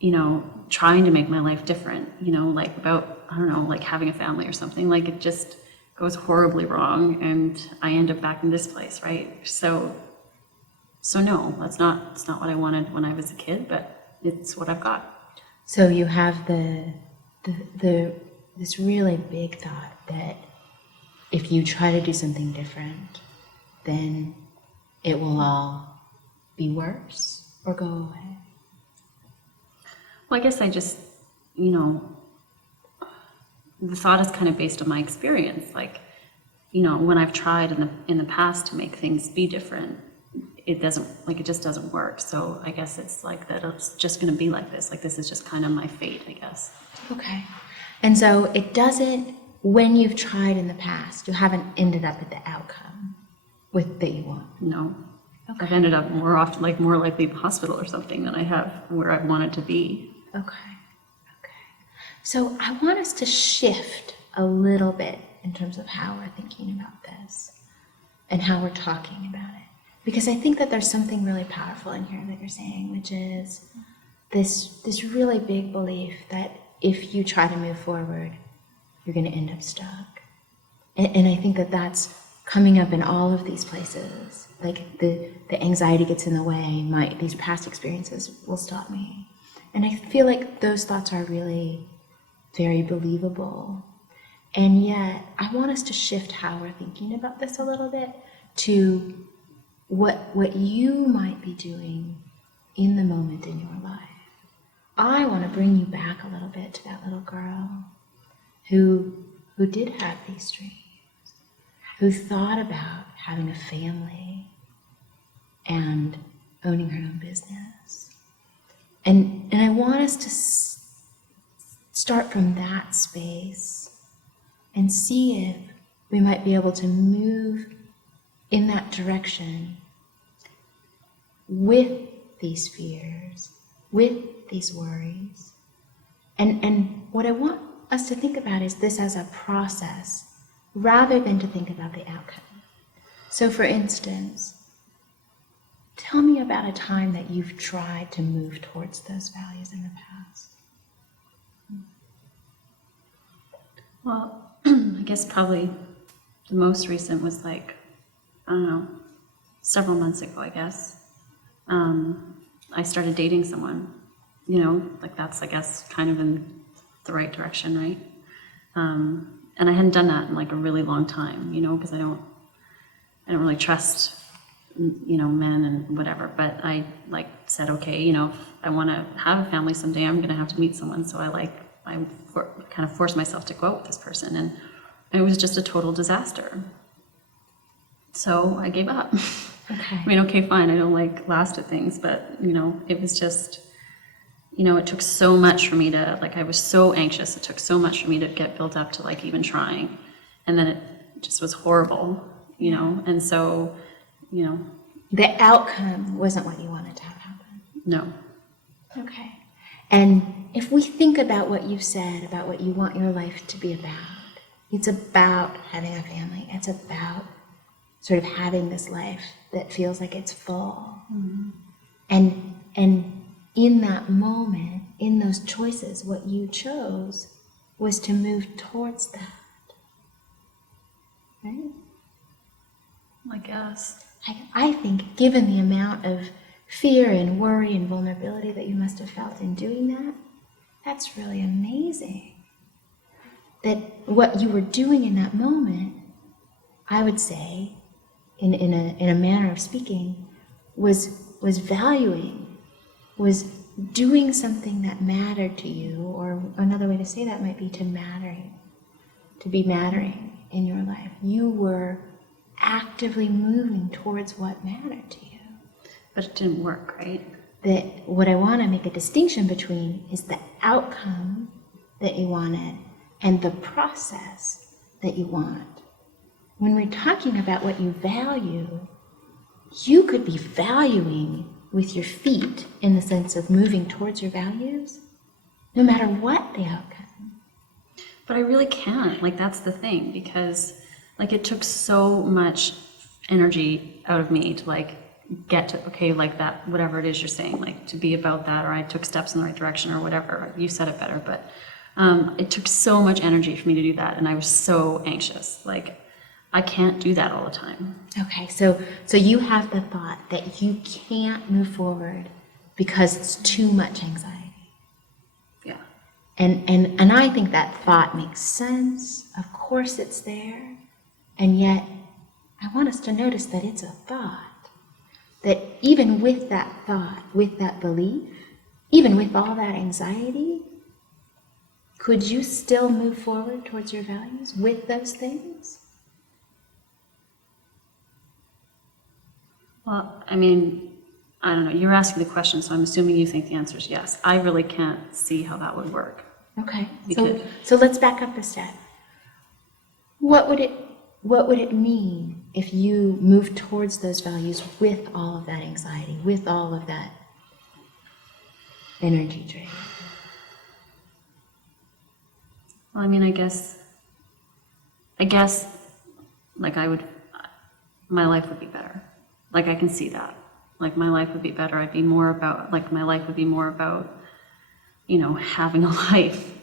you know, trying to make my life different, you know, like about, I don't know, like having a family or something, like it just goes horribly wrong, and I end up back in this place, right? So no, it's not what I wanted when I was a kid, but it's what I've got. So you have this really big thought that if you try to do something different, then it will all be worse or go away. Well, I guess I just, you know, the thought is kind of based on my experience. Like, you know, when I've tried in the past to make things be different, it just doesn't work. So I guess it's like that it's just going to be like this. Like this is just kind of my fate, I guess. Okay. And so it doesn't, when you've tried in the past, you haven't ended up at the outcome that you want. No. Okay. I've ended up more often, like more likely in hospital or something than I have where I wanted to be. Okay. So I want us to shift a little bit in terms of how we're thinking about this and how we're talking about it. Because I think that there's something really powerful in here that you're saying, which is this really big belief that if you try to move forward, you're going to end up stuck. And I think that that's coming up in all of these places. Like the anxiety gets in the way, these past experiences will stop me. And I feel like those thoughts are really very believable. And yet, I want us to shift how we're thinking about this a little bit to what you might be doing in the moment in your life. I want to bring you back a little bit to that little girl who did have these dreams, who thought about having a family and owning her own business. And I want us to start from that space and see if we might be able to move in that direction with these fears, with these worries. And what I want us to think about is this as a process, rather than to think about the outcome. So for instance, tell me about a time that you've tried to move towards those values in the past. Well, I guess probably the most recent was like, I don't know, several months ago, I guess. I started dating someone, you know, like that's, I guess, kind of in the right direction, right? And I hadn't done that in like a really long time, you know, because I don't really trust, you know, men and whatever. But I like said, okay, you know, if I want to have a family someday, I'm going to have to meet someone. So I kind of forced myself to go out with this person, and it was just a total disaster. So I gave up. Okay. I mean, okay, fine, I don't like last at things, but, you know, it was just, you know, it took so much for me to, like, I was so anxious, it took so much for me to get built up to, like, even trying. And then it just was horrible, you know, and so, you know. The outcome wasn't what you wanted to have happen. No. Okay. And if we think about what you said, about what you want your life to be about, it's about having a family. It's about sort of having this life that feels like it's full. Mm-hmm. And in that moment, in those choices, what you chose was to move towards that. Right? I guess. I think given the amount of fear and worry and vulnerability that you must have felt in doing that, that's really amazing. That what you were doing in that moment, I would say, in a manner of speaking, was valuing, was doing something that mattered to you, or another way to say that might be to be mattering in your life. You were actively moving towards what mattered to you. But it didn't work, right? That what I want to make a distinction between is the outcome that you wanted and the process that you want. When we're talking about what you value, you could be valuing with your feet in the sense of moving towards your values, no matter what the outcome. But I really can't, like, that's the thing, because, like, it took so much energy out of me to, like, get to, okay, like that, whatever it is you're saying, like, to be about that, or I took steps in the right direction, or whatever. You said it better, but it took so much energy for me to do that, and I was so anxious. Like, I can't do that all the time. Okay, so you have the thought that you can't move forward because it's too much anxiety. Yeah. And I think that thought makes sense. Of course it's there. And yet, I want us to notice that it's a thought. That even with that thought, with that belief, even with all that anxiety, could you still move forward towards your values with those things? Well, I mean, I don't know. You're asking the question, so I'm assuming you think the answer is yes. I really can't see how that would work. Okay, Because- so let's back up a step. What would it mean if you moved towards those values with all of that anxiety, with all of that energy drain? Well, I mean, I guess, like, my life would be better. Like, I can see that. Like, my life would be better. My life would be more about, you know, having a life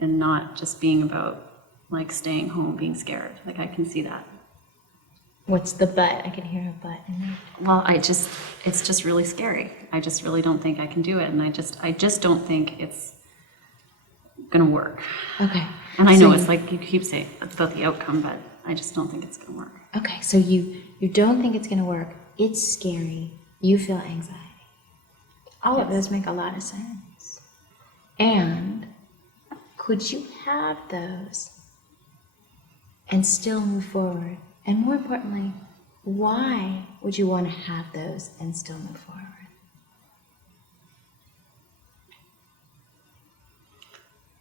and not just being about, like, staying home, being scared. Like, I can see that. What's the but? I can hear a but in there. Well, it's just really scary. I just really don't think I can do it. And I just don't think it's gonna work. Okay. And I know So it's like you keep saying about the outcome, but I just don't think it's gonna work. Okay, so you don't think it's going to work. It's scary. You feel anxiety. All of those make a lot of sense. And could you have those and still move forward? And more importantly, why would you want to have those and still move forward?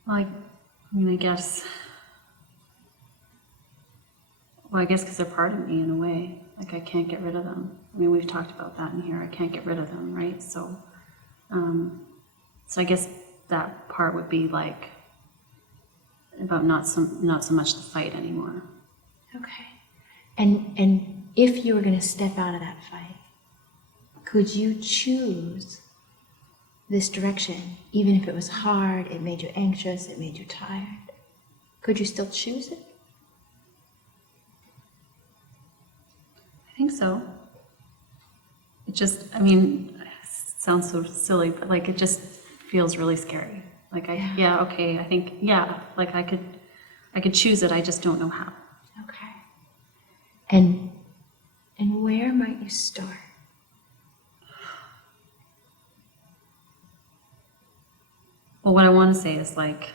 Well, I mean, I guess because they're part of me in a way. Like, I can't get rid of them. I mean, we've talked about that in here. I can't get rid of them, right? So, so I guess that part would be like about not so much the fight anymore. Okay. And if you were going to step out of that fight, could you choose this direction, even if it was hard, it made you anxious, it made you tired? Could you still choose it? I think so. It just, I mean, it sounds so silly, but like it just feels really scary. Like I think, like I could choose it, I just don't know how. Okay. And where might you start? Well, what I want to say is like,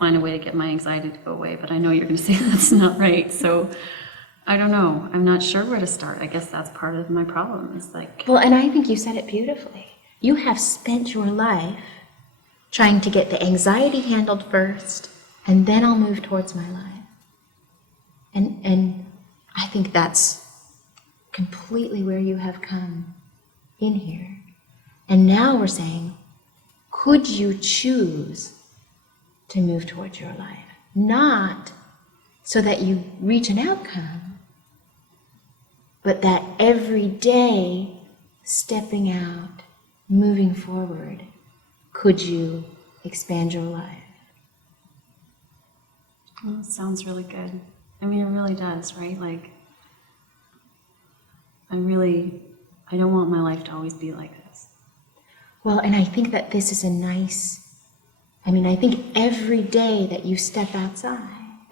find a way to get my anxiety to go away, but I know you're going to say that's not right. So I don't know. I'm not sure where to start. I guess that's part of my problem is like... Well, and I think you said it beautifully. You have spent your life trying to get the anxiety handled first, and then I'll move towards my life. And I think that's completely where you have come in here. And now we're saying, could you choose to move towards your life? Not so that you reach an outcome, but that every day, stepping out, moving forward, could you expand your life? Well, it sounds really good. I mean, it really does, right? Like, I don't want my life to always be like this. Well, and I think that this is I think every day that you step outside,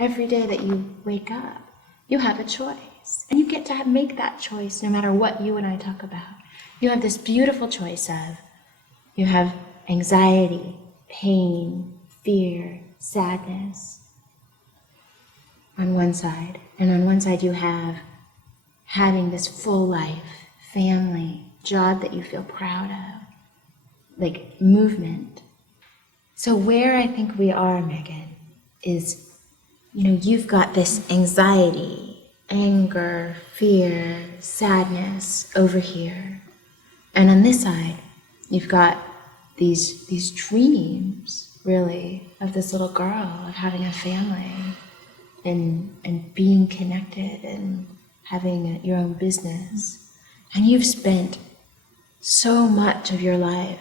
every day that you wake up, you have a choice. And you get to make that choice no matter what you and I talk about. You have this beautiful choice of, you have anxiety, pain, fear, sadness on one side. And on one side you have having this full life, family, job that you feel proud of, like movement. So where I think we are, Megan, is, you've got this anxiety, anger, fear, sadness over here. And on this side, you've got these dreams, really, of this little girl, of having a family and being connected and having your own business. And you've spent so much of your life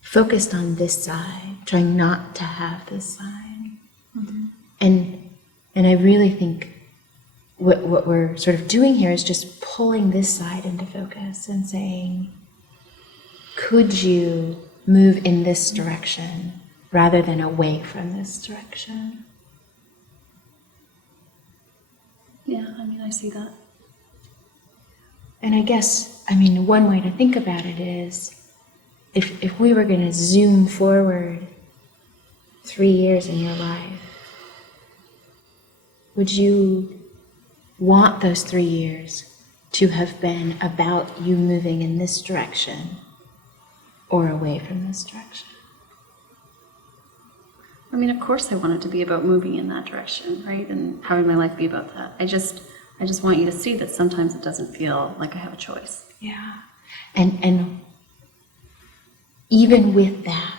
focused on this side, trying not to have this side. Mm-hmm. And I really think what we're sort of doing here is just pulling this side into focus and saying, could you move in this direction rather than away from this direction? Yeah, I mean, I see that. And I guess, one way to think about it is, if we were going to zoom forward 3 years in your life, would you want those 3 years to have been about you moving in this direction or away from this direction? I mean, of course I want it to be about moving in that direction, right? And having my life be about that. I just want you to see that sometimes it doesn't feel like I have a choice. Yeah. And even with that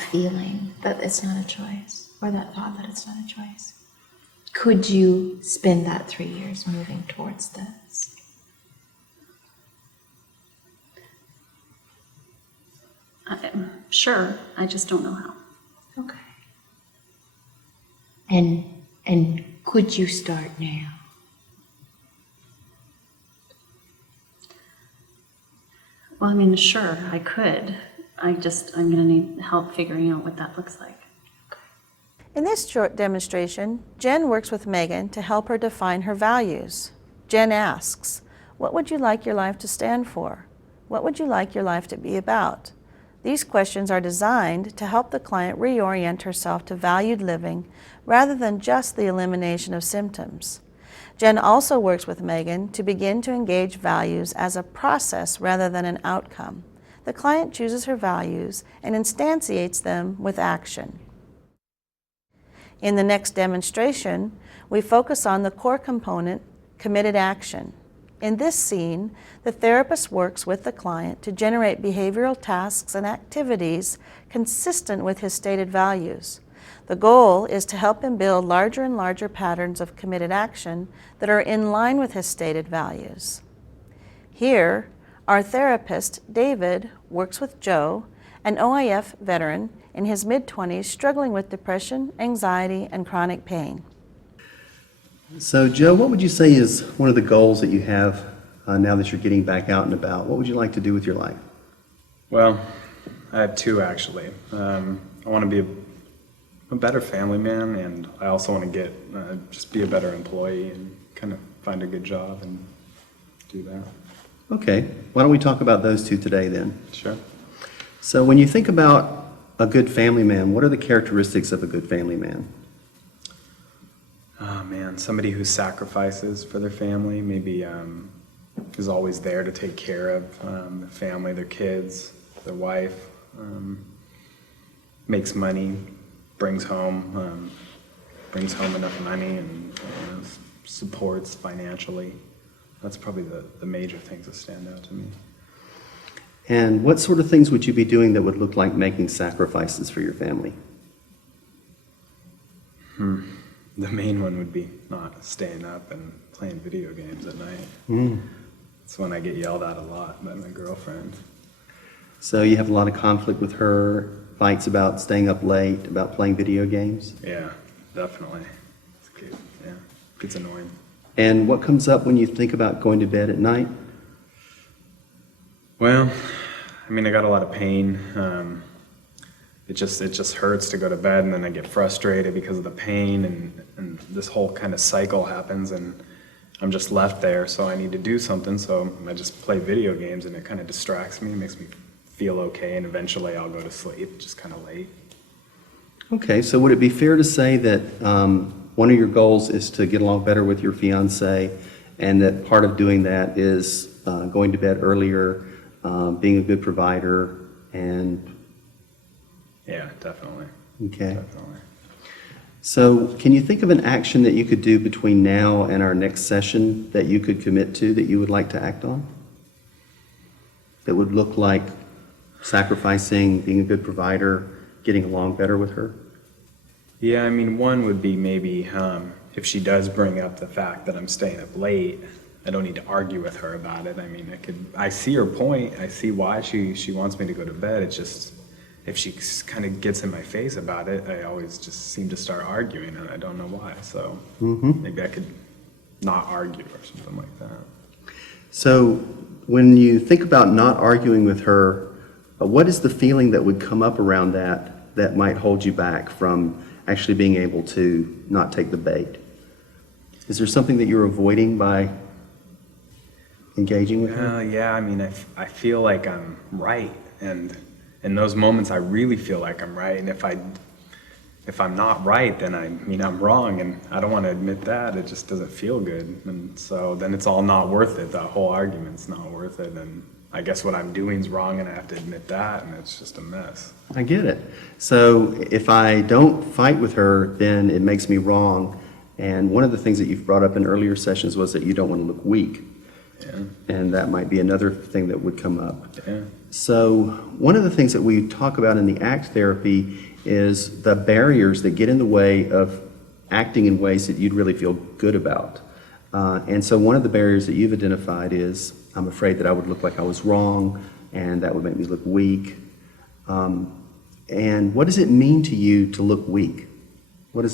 feeling that it's not a choice, or that thought that it's not a choice, could you spend that 3 years moving towards this? Sure, I just don't know how. Okay. And could you start now? Well, I mean, sure, I could. I'm going to need help figuring out what that looks like. In this short demonstration, Jen works with Megan to help her define her values. Jen asks, what would you like your life to stand for? What would you like your life to be about? These questions are designed to help the client reorient herself to valued living rather than just the elimination of symptoms. Jen also works with Megan to begin to engage values as a process rather than an outcome. The client chooses her values and instantiates them with action. In the next demonstration, we focus on the core component, committed action. In this scene, the therapist works with the client to generate behavioral tasks and activities consistent with his stated values. The goal is to help him build larger and larger patterns of committed action that are in line with his stated values. Here, our therapist, David, works with Joe, an OIF veteran in his mid-20s struggling with depression, anxiety, and chronic pain. So, Joe, what would you say is one of the goals that you have now that you're getting back out and about? What would you like to do with your life? Well, I have two actually. I want to be a better family man, and I also want to get just be a better employee and kind of find a good job and do that. Okay, why don't we talk about those two today then? Sure. So when you think about a good family man, what are the characteristics of a good family man? Oh man, somebody who sacrifices for their family, maybe is always there to take care of the family, their kids, their wife, makes money, brings home enough money and supports financially. That's probably the major things that stand out to me. And what sort of things would you be doing that would look like making sacrifices for your family? The main one would be not staying up and playing video games at night. That's when I get yelled at a lot by my girlfriend. So you have a lot of conflict with her, fights about staying up late, about playing video games? Yeah, definitely. Yeah, gets annoying. And what comes up when you think about going to bed at night? Well, I mean, I got a lot of pain. It just hurts to go to bed, and then I get frustrated because of the pain, and this whole kind of cycle happens, and I'm just left there, so I need to do something, so I just play video games, and it kind of distracts me, makes me feel okay, and eventually I'll go to sleep, just kind of late. Okay, so would it be fair to say that one of your goals is to get along better with your fiance, and that part of doing that is going to bed earlier, being a good provider, and... Yeah, definitely. Okay. Definitely. So can you think of an action that you could do between now and our next session that you could commit to, that you would like to act on? That would look like sacrificing, being a good provider, getting along better with her? Yeah, I mean, one would be maybe if she does bring up the fact that I'm staying up late, I don't need to argue with her about it. I mean, I see her point. I see why she wants me to go to bed. It's just, if she kind of gets in my face about it, I always just seem to start arguing, and I don't know why. So maybe I could not argue or something like that. So when you think about not arguing with her, what is the feeling that would come up around that might hold you back from actually being able to not take the bait? Is there something that you're avoiding by engaging with her? Yeah, I mean, I feel like I'm right, and in those moments I really feel like I'm right, and if I'm not right, then I'm wrong, and I don't want to admit that. It just doesn't feel good, and so then it's all not worth it. That whole argument's not worth it, and I guess what I'm doing is wrong, and I have to admit that, and it's just a mess. I get it. So if I don't fight with her, then it makes me wrong. And one of the things that you've brought up in earlier sessions was that you don't want to look weak. Yeah. And that might be another thing that would come up. Yeah. So one of the things that we talk about in the ACT therapy is the barriers that get in the way of acting in ways that you'd really feel good about. And so one of the barriers that you've identified is, I'm afraid that I would look like I was wrong, and that would make me look weak. And what does it mean to you to look weak? What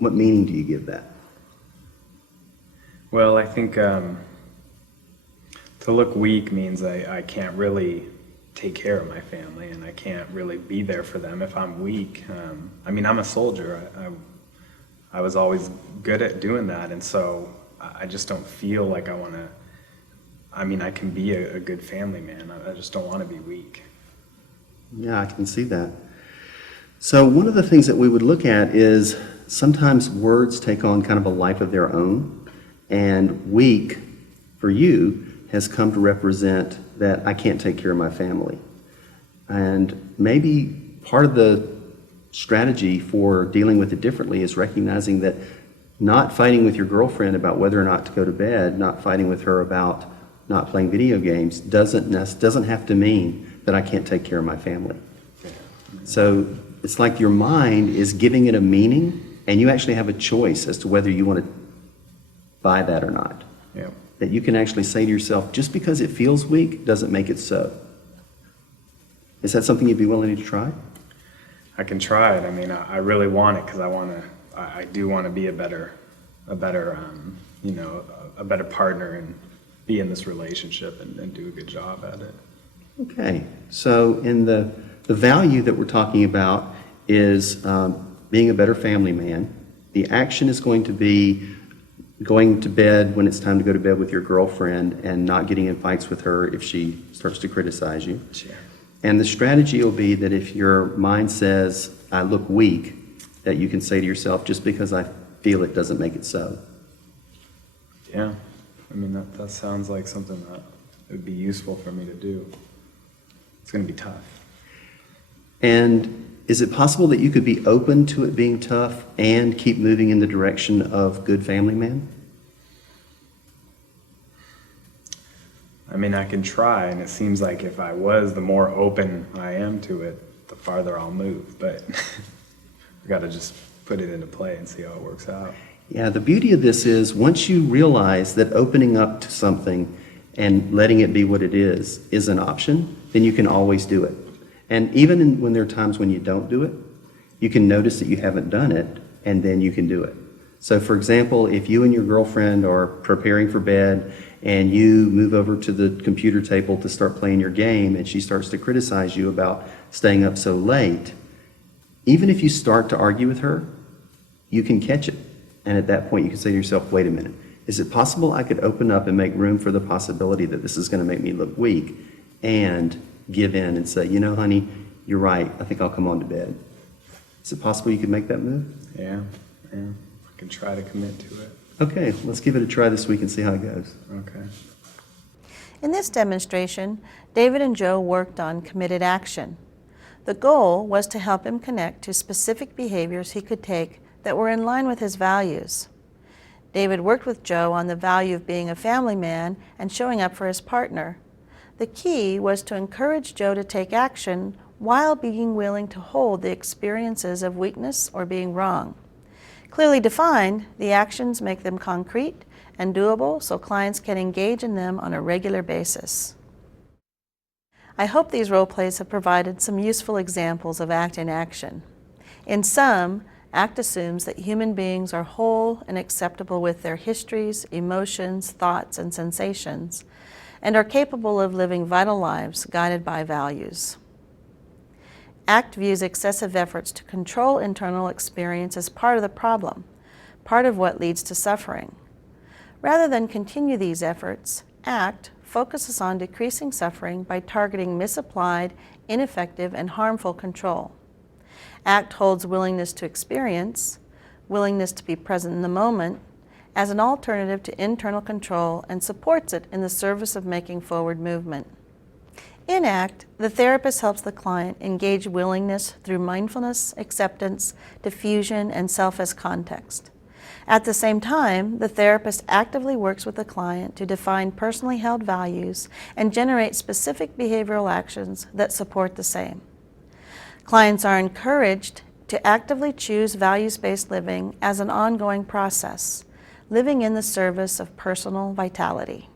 meaning do you give that? Well, I think to look weak means I can't really take care of my family, and I can't really be there for them if I'm weak. I mean, I'm a soldier. I was always good at doing that, and so I just don't feel like I want to I mean, I can be a good family man. I just don't want to be weak. Yeah, I can see that. So one of the things that we would look at is sometimes words take on kind of a life of their own, and weak for you has come to represent that I can't take care of my family. And maybe part of the strategy for dealing with it differently is recognizing that not fighting with your girlfriend about whether or not to go to bed, not fighting with her about not playing video games doesn't have to mean that I can't take care of my family. So it's like your mind is giving it a meaning, and you actually have a choice as to whether you want to buy that or not. Yeah. That you can actually say to yourself, just because it feels weak doesn't make it so. Is that something you'd be willing to try? I can try it. I mean, I really want it because I do want to be a better partner and be in this relationship and do a good job at it. Okay, so in the value that we're talking about is being a better family man. The action is going to be going to bed when it's time to go to bed with your girlfriend and not getting in fights with her if she starts to criticize you. Sure. And the strategy will be that if your mind says, I look weak, that you can say to yourself, just because I feel it doesn't make it so. Yeah. I mean, that sounds like something that would be useful for me to do. It's going to be tough. And is it possible that you could be open to it being tough and keep moving in the direction of good family man? I mean, I can try, and it seems like if I was, the more open I am to it, the farther I'll move. But we got to just put it into play and see how it works out. Yeah, the beauty of this is once you realize that opening up to something and letting it be what it is an option, then you can always do it. And even when there are times when you don't do it, you can notice that you haven't done it, and then you can do it. So for example, if you and your girlfriend are preparing for bed and you move over to the computer table to start playing your game and she starts to criticize you about staying up so late, even if you start to argue with her, you can catch it. And at that point you can say to yourself, wait a minute, is it possible I could open up and make room for the possibility that this is going to make me look weak and give in and say, you know, honey, you're right, I think I'll come on to bed. Is it possible you could make that move? Yeah. I can try to commit to it. Okay, let's give it a try this week and see how it goes. Okay. In this demonstration, David and Joe worked on committed action. The goal was to help him connect to specific behaviors he could take that were in line with his values. David worked with Joe on the value of being a family man and showing up for his partner. The key was to encourage Joe to take action while being willing to hold the experiences of weakness or being wrong. Clearly defined, the actions make them concrete and doable so clients can engage in them on a regular basis. I hope these role plays have provided some useful examples of ACT in action. In sum, ACT assumes that human beings are whole and acceptable with their histories, emotions, thoughts, and sensations, and are capable of living vital lives guided by values. ACT views excessive efforts to control internal experience as part of the problem, part of what leads to suffering. Rather than continue these efforts, ACT focuses on decreasing suffering by targeting misapplied, ineffective, and harmful control. ACT holds willingness to experience, willingness to be present in the moment, as an alternative to internal control and supports it in the service of making forward movement. In ACT, the therapist helps the client engage willingness through mindfulness, acceptance, diffusion, and self as context. At the same time, the therapist actively works with the client to define personally held values and generate specific behavioral actions that support the same. Clients are encouraged to actively choose values-based living as an ongoing process, living in the service of personal vitality.